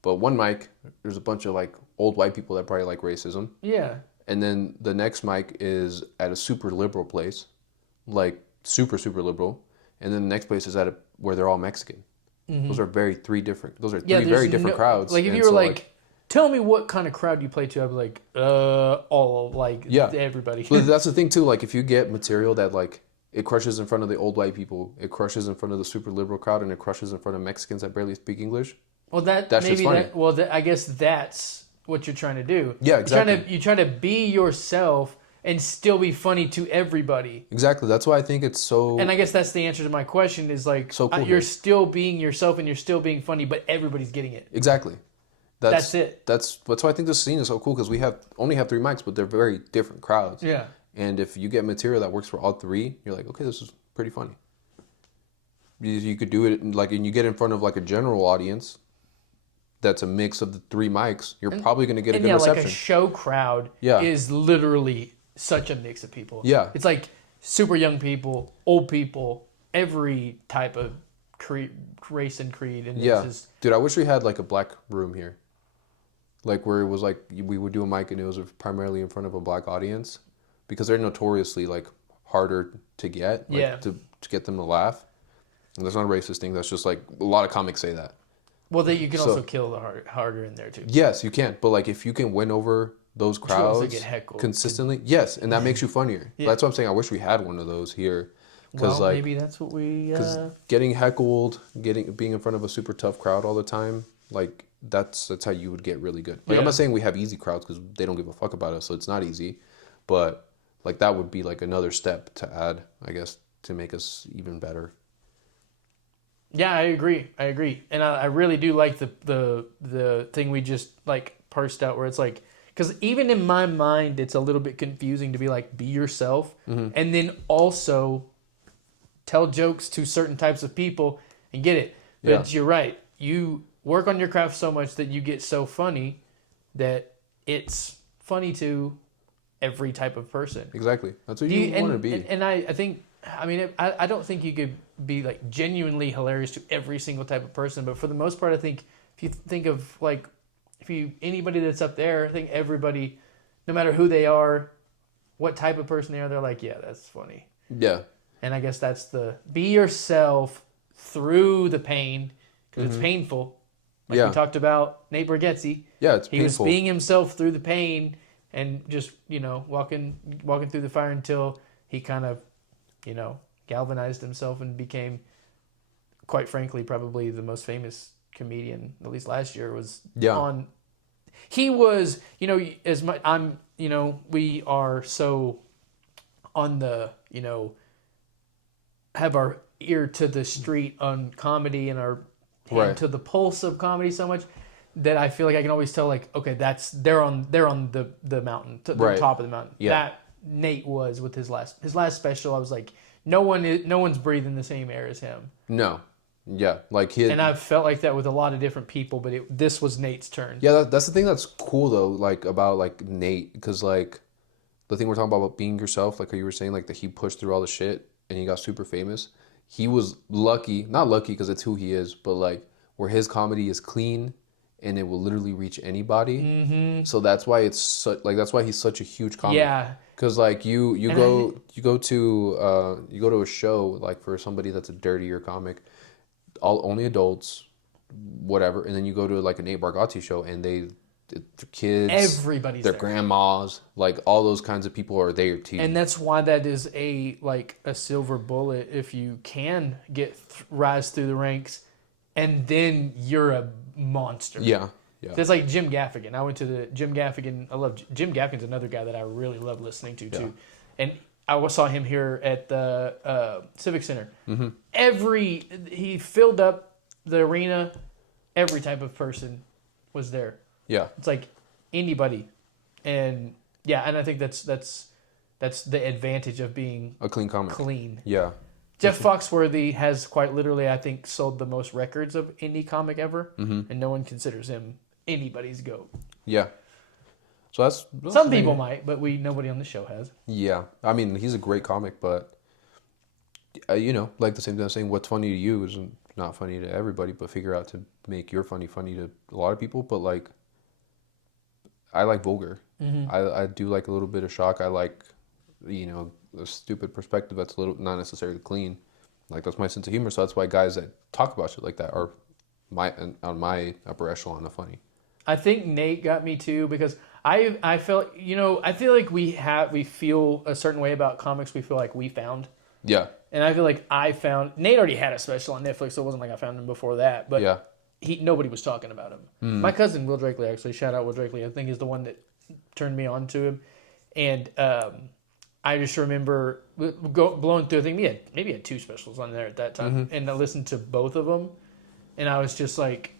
But one mic, there's a bunch of like old white people that probably like racism. Yeah. And then the next mic is at a super liberal place, like super, super liberal. And then the next place is where they're all Mexican. Mm-hmm. Those are three very different crowds. Like if you were like, tell me what kind of crowd you play to, I'd be like, everybody. But that's the thing too. Like if you get material that like it crushes in front of the old white people, it crushes in front of the super liberal crowd, and it crushes in front of Mexicans that barely speak English. Well, I guess that's what you're trying to do. Yeah, exactly. You're trying to be yourself and still be funny to everybody. Exactly. That's why I think it's so... And I guess that's the answer to my question is like, so cool, you're still being yourself and you're still being funny, but everybody's getting it. Exactly. That's it. That's why I think this scene is so cool because we only have three mics, but they're very different crowds. Yeah. And if you get material that works for all three, you're like, okay, this is pretty funny. You could do it like, and you get in front of like a general audience that's a mix of the three mics, you're probably going to get a good reception. Like a show crowd is literally such a mix of people. Yeah. It's like super young people, old people, every type of race and creed. And yeah. It's just... Dude, I wish we had like a black room here. Like where it was like, we would do a mic and it was primarily in front of a black audience because they're notoriously like harder to get, like, to get them to laugh. And that's not a racist thing. That's just like, a lot of comics say that. Well, you can also kill the harder in there too. Yes, you can. But like, if you can win over those crowds consistently, yes, and that makes you funnier. Yeah. That's what I'm saying. I wish we had one of those here, because like maybe that's what we. Because getting heckled, being in front of a super tough crowd all the time, like that's how you would get really good. Like I'm not saying we have easy crowds because they don't give a fuck about us, so it's not easy, but like that would be like another step to add, I guess, to make us even better. Yeah, I agree, and I really do like the thing we just like parsed out, where it's like, because even in my mind it's a little bit confusing to be like, be yourself, and then also tell jokes to certain types of people and get it. But you're right, you work on your craft so much that you get so funny that it's funny to every type of person. Exactly, that's what you want to be. And I think, I mean, I don't think you could be like genuinely hilarious to every single type of person, but for the most part, I think if you think of like, anybody that's up there, I think everybody, no matter who they are, what type of person they are, they're like, yeah, that's funny. Yeah. And I guess that's be yourself through the pain, because it's painful. Like we talked about Nate Bargatze. Yeah, it's painful. He was being himself through the pain and just, walking through the fire until he kind of, galvanized himself and became, quite frankly, probably the most famous comedian, at least last year, was on. He was, as much, we are so on the, have our ear to the street on comedy and our hand to the pulse of comedy so much that I feel like I can always tell, like, okay, they're on the mountain, the top of the mountain. Yeah. That Nate was with his last special. I was like, no one's breathing the same air as him. No. Yeah, like and I've felt like that with a lot of different people, but this was Nate's turn. Yeah, that's the thing that's cool though, like about like Nate, because like the thing we're talking about being yourself, like how you were saying, like that he pushed through all the shit and he got super famous. He was not lucky because it's who he is, but like where his comedy is clean and it will literally reach anybody. Mm-hmm. So that's why that's why he's such a huge comic. Yeah. Because like you go to a show like for somebody that's a dirtier comic, only adults, whatever, and then you go to like a Nate Bargatze show and their kids, everybody's their grandmas, like all those kinds of people are there too. And that's why that is a silver bullet if you can rise through the ranks, and then you're a monster. Yeah. Yeah. It's like Jim Gaffigan. I went to the Jim Gaffigan. I love Jim Gaffigan's another guy that I really love listening to too. And I saw him here at the Civic Center. Mm-hmm. He filled up the arena. Every type of person was there. Yeah, it's like anybody, and I think that's the advantage of being a clean comic. Clean. Yeah. Jeff Foxworthy has quite literally, I think, sold the most records of any comic ever, and no one considers him anybody's GOAT. Yeah. So that's some people might, but nobody on the show has. Yeah, I mean, he's a great comic, but like the same thing I'm saying, what's funny to you is not funny to everybody, but figure out to make your funny to a lot of people. But like, I like vulgar. Mm-hmm. I do like a little bit of shock. I like, a stupid perspective that's a little not necessarily clean. Like that's my sense of humor. So that's why guys that talk about shit like that are on my upper echelon of funny. I think Nate got me too, because I felt, I feel like we feel a certain way about comics. We feel like we found. Yeah. And I feel like Nate already had a special on Netflix, so it wasn't like I found him before that. But nobody was talking about him. Mm. My cousin Will Drakely, actually, shout out Will Drakely, I think is the one that turned me on to him. And I just remember blowing through. I think maybe he had 2 specials on there at that time, and I listened to both of them, and I was just like,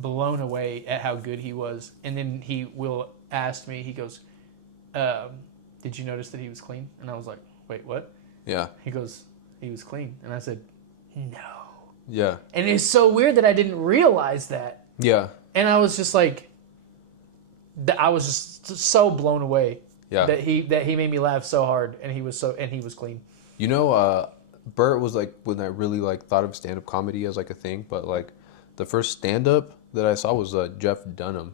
blown away at how good he was. And then he will ask me, he goes, did you notice that he was clean? And I was like, wait, what? Yeah. He goes, he was clean. And I said, no. Yeah. And it's so weird that I didn't realize that. Yeah. And I was just like, I was just so blown away. Yeah. That he made me laugh so hard, and he was clean. You know, Bert was like when I really like thought of stand-up comedy as like a thing, but like the first stand-up that I saw was Jeff Dunham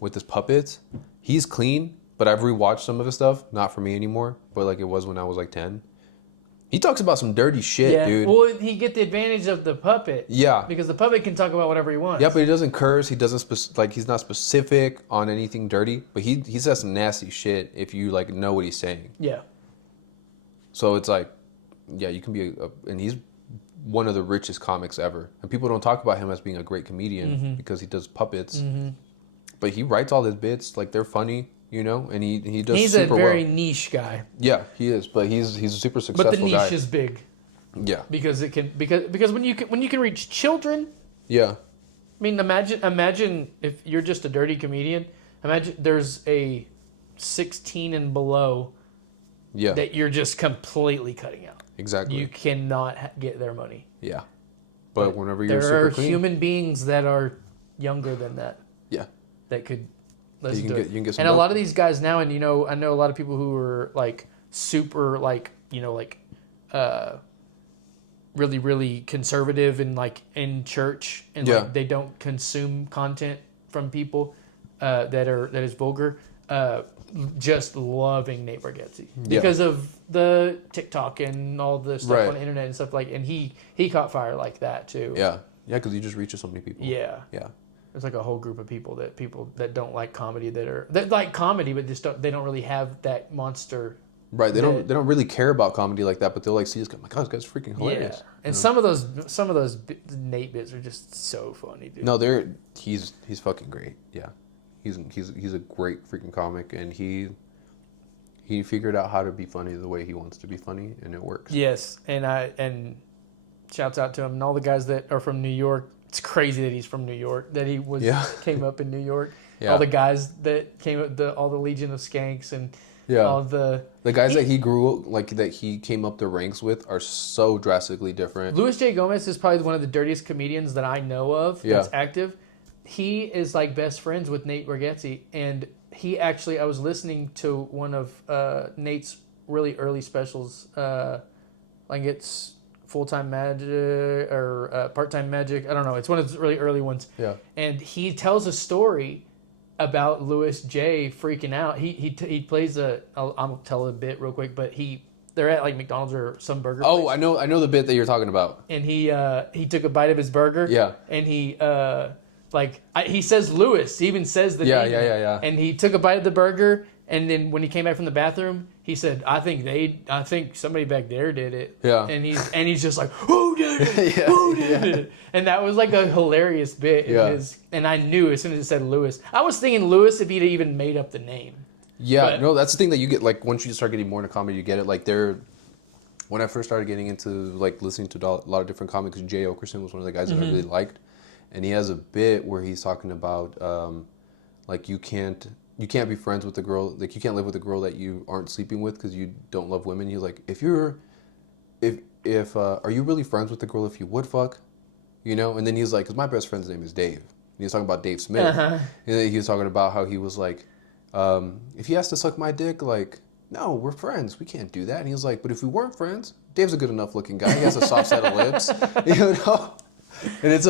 with his puppets. He's clean, but I've rewatched some of his stuff. Not for me anymore, but like it was when I was like 10. He talks about some dirty shit, dude. Well, he get the advantage of the puppet. Yeah. Because the puppet can talk about whatever he wants. Yeah, but he doesn't curse. He doesn't he's not specific on anything dirty. But he says some nasty shit if you like know what he's saying. Yeah. So it's like, yeah, you can be and he's one of the richest comics ever. And people don't talk about him as being a great comedian because he does puppets. Mm-hmm. But he writes all his bits like they're funny. You know, and he does. He's super a very well. Niche guy. Yeah, he is, but he's a super successful guy. But the niche is big. Yeah. Because it can because when you can reach children. Yeah. I mean, imagine if you're just a dirty comedian. Imagine there's a 16 and below. Yeah. That you're just completely cutting out. Exactly. You cannot get their money. Yeah. But whenever you're there super are clean, human beings that are younger than that. Yeah. That could. You can get some and a lot of these guys now, and I know a lot of people who are like super really, really conservative and like in church and like they don't consume content from people that is vulgar. Just loving Nate Bargatze because of the TikTok and all the stuff on the internet and stuff and he caught fire like that too. Yeah, because he just reaches so many people. Yeah. There's like a whole group of people that don't like comedy that like comedy but just they don't really have that monster. Right, they don't really care about comedy like that, but they'll like see this guy. My God, this guy's freaking hilarious. Yeah, and some of those Nate bits are just so funny, dude. No, he's fucking great. Yeah, he's a great freaking comic, and he figured out how to be funny the way he wants to be funny, and it works. Yes, and shouts out to him and all the guys that are from New York. It's crazy that he's from New York. That he came up in New York. Yeah. All the guys that came up, all the Legion of Skanks and. Yeah, all the guys that he grew that he came up the ranks with are so drastically different. Louis J. Gomez is probably one of the dirtiest comedians that I know of that's active. He is like best friends with Nate Bargatze, and he actually I was listening to one of Nate's really early specials, like it's Full-Time Magic or Part-Time Magic. I don't know. It's one of his really early ones. Yeah, and he tells a story about Louis J freaking out. He plays I'll tell a bit real quick, but they're at like McDonald's or some burger place. I know the bit that you're talking about. And he took a bite of his burger. Yeah. And he says Louis. He even says the name. Yeah. And he took a bite of the burger, and then when he came back from the bathroom, he said, I think somebody back there did it. Yeah. And he's just like, who did it? Who did it? And that was like a hilarious bit. And I knew as soon as it said Louis. I was thinking Louis if he'd even made up the name. Yeah, no, that's the thing that you get, like, once you start getting more into comedy, you get it. Like, when I first started getting into, like, listening to a lot of different comics, Jay Okerson was one of the guys that I really liked. And he has a bit where he's talking about, like, you can't be friends with a girl, like, you can't live with a girl that you aren't sleeping with because you don't love women. He's like, are you really friends with the girl if you would fuck? You know? And then he's like, because my best friend's name is Dave. And he was talking about Dave Smith. Uh-huh. And then he was talking about how he was like, if he has to suck my dick, like, no, we're friends. We can't do that. And he was like, but if we weren't friends, Dave's a good enough looking guy. He has a soft set of lips. You know? And it's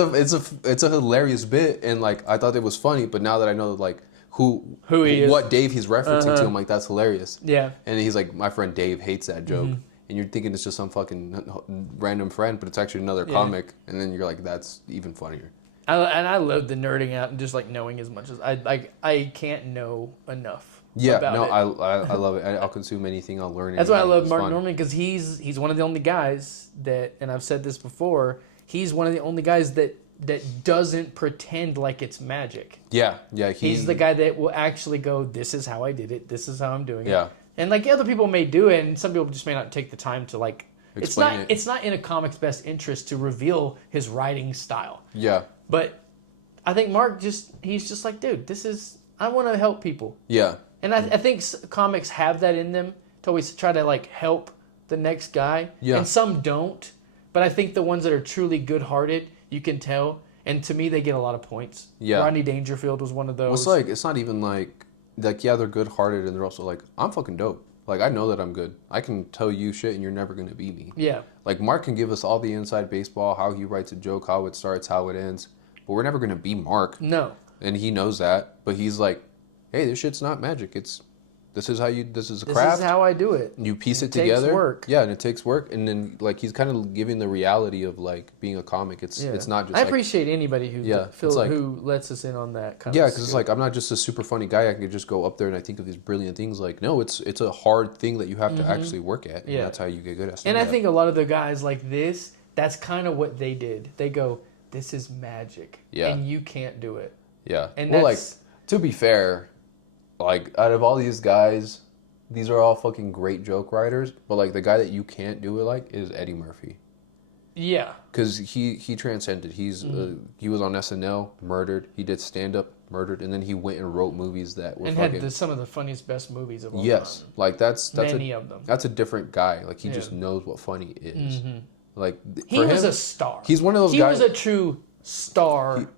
a hilarious bit. And like, I thought it was funny, but now that I know like who he is, what Dave he's referencing to, I'm like, that's hilarious. Yeah. And he's like, my friend Dave hates that joke. Mm-hmm. And you're thinking it's just some fucking random friend, but it's actually another comic. And then you're like, that's even funnier. I love the nerding out and just like knowing as much as I can't know enough. Yeah, no, I love it. I'll consume anything. I'll learn. That's why I love Mark Norman, because he's one of the only guys that, and I've said this before, he's one of the only guys that doesn't pretend like it's magic. Yeah. He's the guy that will actually go, this is how I did it. This is how I'm doing it. And like other people may do it, and some people just may not take the time to like. Explain it's not in a comic's best interest to reveal his writing style. Yeah. But I think Mark he's just like, dude, I want to help people. Yeah. And I think comics have that in them to always try to like help the next guy. Yeah. And some don't. But I think the ones that are truly good-hearted, you can tell. And to me, they get a lot of points. Yeah. Rodney Dangerfield was one of those. Well, it's like, it's not even like, yeah, they're good-hearted and they're also like, I'm fucking dope. Like, I know that I'm good. I can tell you shit and you're never going to beat me. Yeah. Like, Mark can give us all the inside baseball, how he writes a joke, how it starts, how it ends. But we're never going to be Mark. No. And he knows that. But he's like, hey, this shit's not magic. This is a craft. This is how I do it. You piece it takes together. Work. Yeah, and it takes work. And then, like, he's kind of giving the reality of, like, being a comic. It's not just, I appreciate anybody who who lets us in on that kind of because it's like, I'm not just a super funny guy. I can just go up there and I think of these brilliant things. Like, no, it's a hard thing that you have to actually work at. And that's how you get good at stand-up. And I think a lot of the guys like this, that's kind of what they did. They go, this is magic. Yeah. And you can't do it. Yeah. And well, like, to be fair, like, out of all these guys, these are all fucking great joke writers, but like the guy that you can't do it like is Eddie Murphy. Yeah. Because he transcended. He was on SNL, murdered. He did stand up, murdered, and then he went and wrote movies that were had some of the funniest, best movies of all time. Yes, like that's many of them. That's a different guy. Like he just knows what funny is. Like he was a star. He's one of those He guys. was a true star.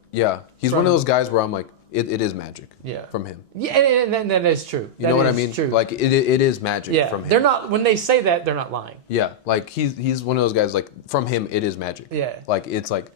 He's one of those guys where I'm like, it is magic. Yeah. From him. Yeah, and that is true. You know what I mean? True. Like it is magic from him. They're not when they say that, they're not lying. Yeah, like he's one of those guys. Like from him, it is magic. Yeah. Like it's like,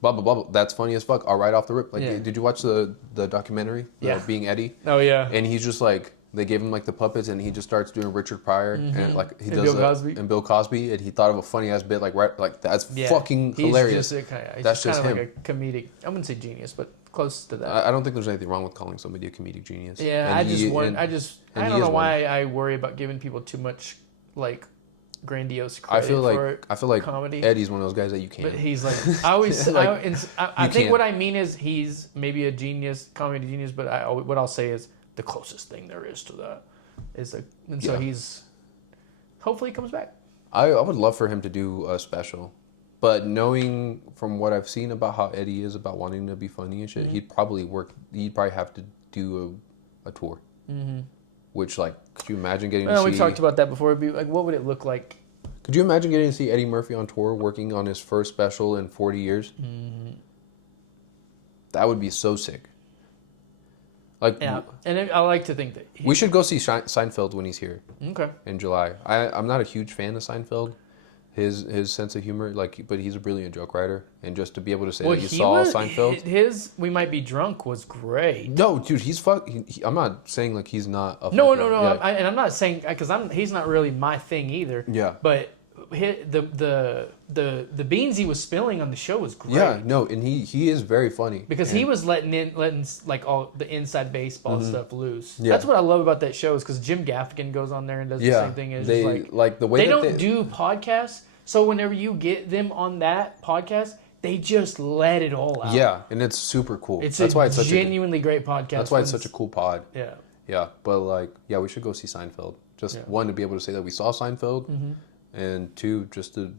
blah blah blah. That's funny as fuck. All right off the rip. Like, did you watch the documentary? Being Eddie. Oh yeah. And he's just like, they gave him like the puppets, and he just starts doing Richard Pryor and like he does Bill Cosby. And Bill Cosby, and he thought of a funny ass bit like that's fucking hilarious. He's that's just him. kind of like a comedic. I wouldn't say genius, but close to that. I don't think there's anything wrong with calling somebody a comedic genius. Yeah, I don't know why I worry about giving people too much like grandiose credit. I feel like comedy. Eddie's one of those guys that you can't. But he's like, I always, I think what I mean is he's maybe a genius, comedy genius. But what I'll say is the closest thing there is to that is so he's hopefully he comes back. I would love for him to do a special. But knowing from what I've seen about how Eddie is about wanting to be funny and shit, he'd probably have to do a tour. Mm-hmm. Which, like, could you imagine getting to see... We talked about that before. It'd be like, what would it look like? Could you imagine getting to see Eddie Murphy on tour working on his first special in 40 years? Mm-hmm. That would be so sick. Like, yeah, and I like to think that... we should go see Seinfeld when he's here. Okay. In July. I'm not a huge fan of Seinfeld. His sense of humor, like, but he's a brilliant joke writer, and just to be able to say that you saw Seinfeld, his "We Might Be Drunk" was great. No, dude, he's I'm not saying like he's not. No. And I'm not saying because he's not really my thing either. Yeah. But the beans he was spilling on the show was great. Yeah, no, and he is very funny because he was letting like all the inside baseball stuff loose. Yeah. That's what I love about that show is because Jim Gaffigan goes on there and does the same thing. And they just like the way they don't do podcasts. So whenever you get them on that podcast, they just let it all out. Yeah, and it's super cool. That's why it's genuinely great podcast. That's why it's such a cool pod. Yeah. Yeah, but like, yeah, we should go see Seinfeld. Just one, to be able to say that we saw Seinfeld, and two, just to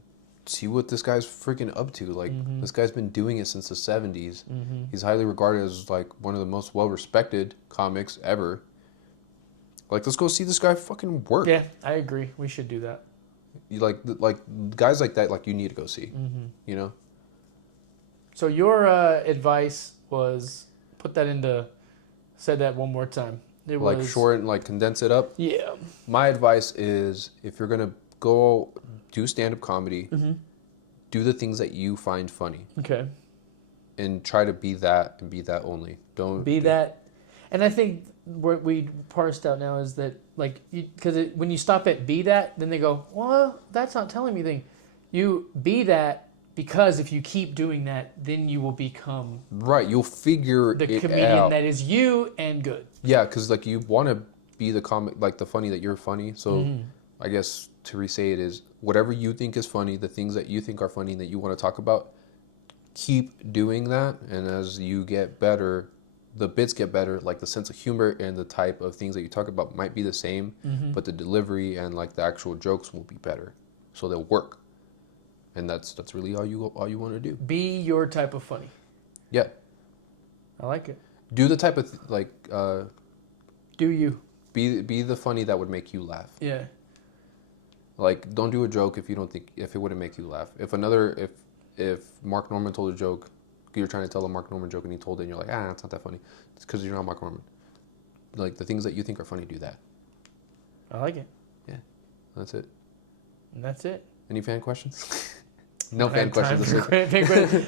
see what this guy's freaking up to. Like, this guy's been doing it since the 70s. He's highly regarded as like one of the most well-respected comics ever. Like, let's go see this guy fucking work. Yeah, I agree. We should do that. Like guys like that, like, you need to go see. You know. So your advice was say that one more time. It like was short and like condense it up. Yeah. My advice is if you're gonna go do stand-up comedy, do the things that you find funny. Okay. And try to be that and be that only. Don't be that. And I think what we parsed out now is that, like, because when you stop at be that, then they go, well, that's not telling me anything. You be that because if you keep doing that, then you will become... Right, you'll figure the comedian that is you and good. Yeah, because, like, you want to be the comic, like, the funny that you're funny. So, I guess to re-say it is, whatever you think is funny, the things that you think are funny and that you want to talk about, keep doing that. And as you get better... the bits get better, like the sense of humor and the type of things that you talk about might be the same, but the delivery and like the actual jokes will be better, so they'll work. And that's really all you want to do. Be your type of funny. Yeah. I like it. Do the type of Do you? be the funny that would make you laugh. Yeah. Like, don't do a joke if it wouldn't make you laugh. If Mark Norman told a joke, you're trying to tell a Mark Norman joke and he told it and you're like, it's not that funny. It's because you're not Mark Norman. Like, the things that you think are funny, do that. I like it. Yeah, that's it. And that's it. Any fan questions? No fan questions.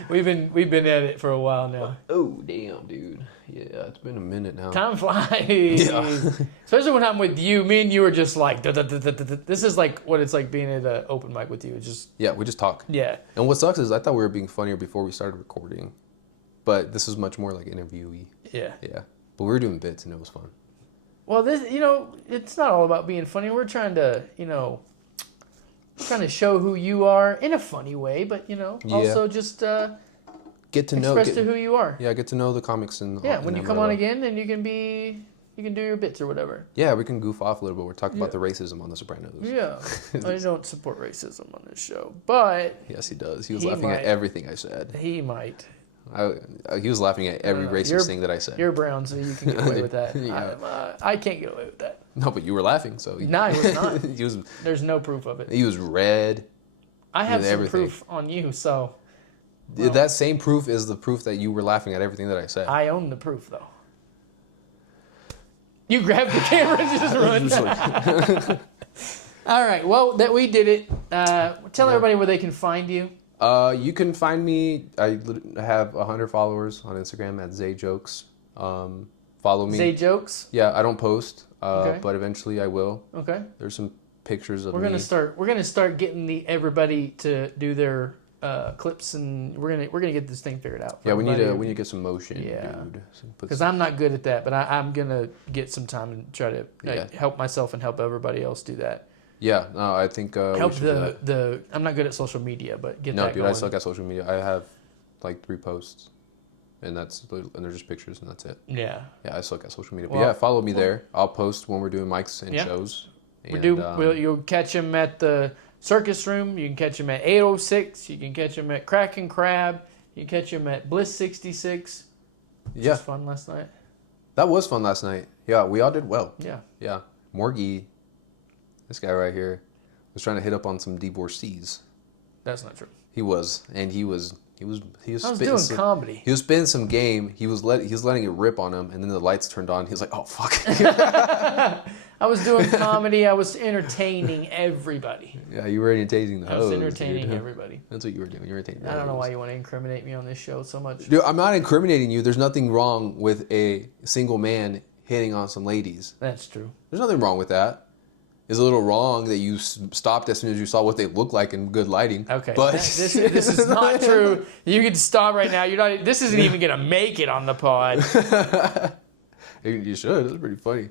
We've been at it for a while now. Oh damn, dude. Yeah, it's been a minute now. Time flies. Yeah. Especially when I'm with you. Me and you are just like, this is like what it's like being at an open mic with you. It's just we just talk. Yeah. And what sucks is I thought we were being funnier before we started recording, but this is much more like interviewee. Yeah. Yeah. But we were doing bits and it was fun. Well, this, it's not all about being funny. We're trying to, show who you are in a funny way, but also just get to express to who you are. Yeah, get to know the comics and when you come on again, then you can do your bits or whatever. Yeah, we can goof off a little bit. We're talking about the racism on The Sopranos. Yeah, I don't support racism on this show, but yes, he does. He was laughing at everything I said. He might. He was laughing at every racist thing that I said. You're brown, so you can get away with that. Yeah. I can't get away with that. No, but you were laughing, so... No, I was not. He was, There's no proof of it. He was red. I have some proof on you, so... Well, that same proof is the proof that you were laughing at everything that I said. I own the proof, though. You grabbed the camera and just run. All right, well, that we did it. Tell everybody where they can find you. You can find me. I have 100 followers on Instagram at ZayJokes. Follow me. ZayJokes? Yeah, I don't post, Okay. but eventually I will. Okay. There's some pictures of We're gonna start getting everybody to do their clips, and we're gonna get this thing figured out. Yeah, we need to get some motion. Yeah. Dude. Because I'm not good at that, but I'm gonna get some time and try to help myself and help everybody else do that. Yeah, no, I think help I'm not good at social media, but get that going. No, dude, I suck at social media. I have like 3 posts, and they're just pictures, and that's it. Yeah. Yeah, I suck at social media. But follow me there. I'll post when we're doing mics and shows. And, you'll catch him at the Circus Room. You can catch him at 806. You can catch him at Crack and Crab. You can catch him at Bliss 66. Which was fun last night. That was fun last night. Yeah, we all did well. Yeah. Yeah. Morgie, this guy right here, was trying to hit up on some divorcees. That's not true. He was doing comedy. He was spitting some game. He was letting it rip on him, and then the lights turned on. He was like, "Oh fuck." I was doing comedy. I was entertaining everybody. Yeah, you were entertaining the hoes. I was entertaining everybody. That's what you were doing. You were entertaining. I don't know why you want to incriminate me on this show so much. Dude, I'm not incriminating you. There's nothing wrong with a single man hitting on some ladies. That's true. There's nothing wrong with that. It's a little wrong that you stopped as soon as you saw what they look like in good lighting. Okay, but this is not true. You can stop right now. You're not. This isn't even gonna make it on the pod. You should. It was pretty funny.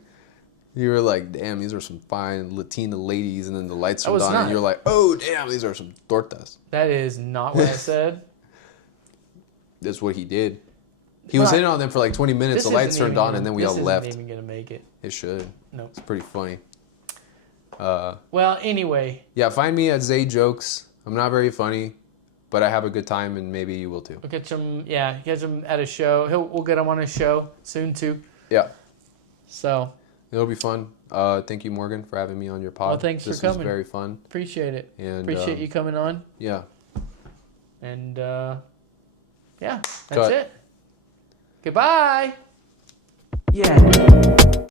You were like, "Damn, these are some fine Latina ladies," and then the lights turned on, and you're like, "Oh, damn, these are some tortas." That is not what I said. That's what he did. He was hitting on them for like 20 minutes. The lights turned on, and then we all left. This isn't even gonna make it. It should. No. It's pretty funny. Well, anyway. Yeah, find me at ZayJokes. I'm not very funny, but I have a good time, and maybe you will too. We'll catch him. Yeah, catch him at a show. We'll get him on a show soon too. Yeah. So. It'll be fun. Thank you, Morgan, for having me on your pod. Well, thanks for coming. This was very fun. Appreciate it. And appreciate you coming on. Yeah. And that's it. Goodbye. Yeah.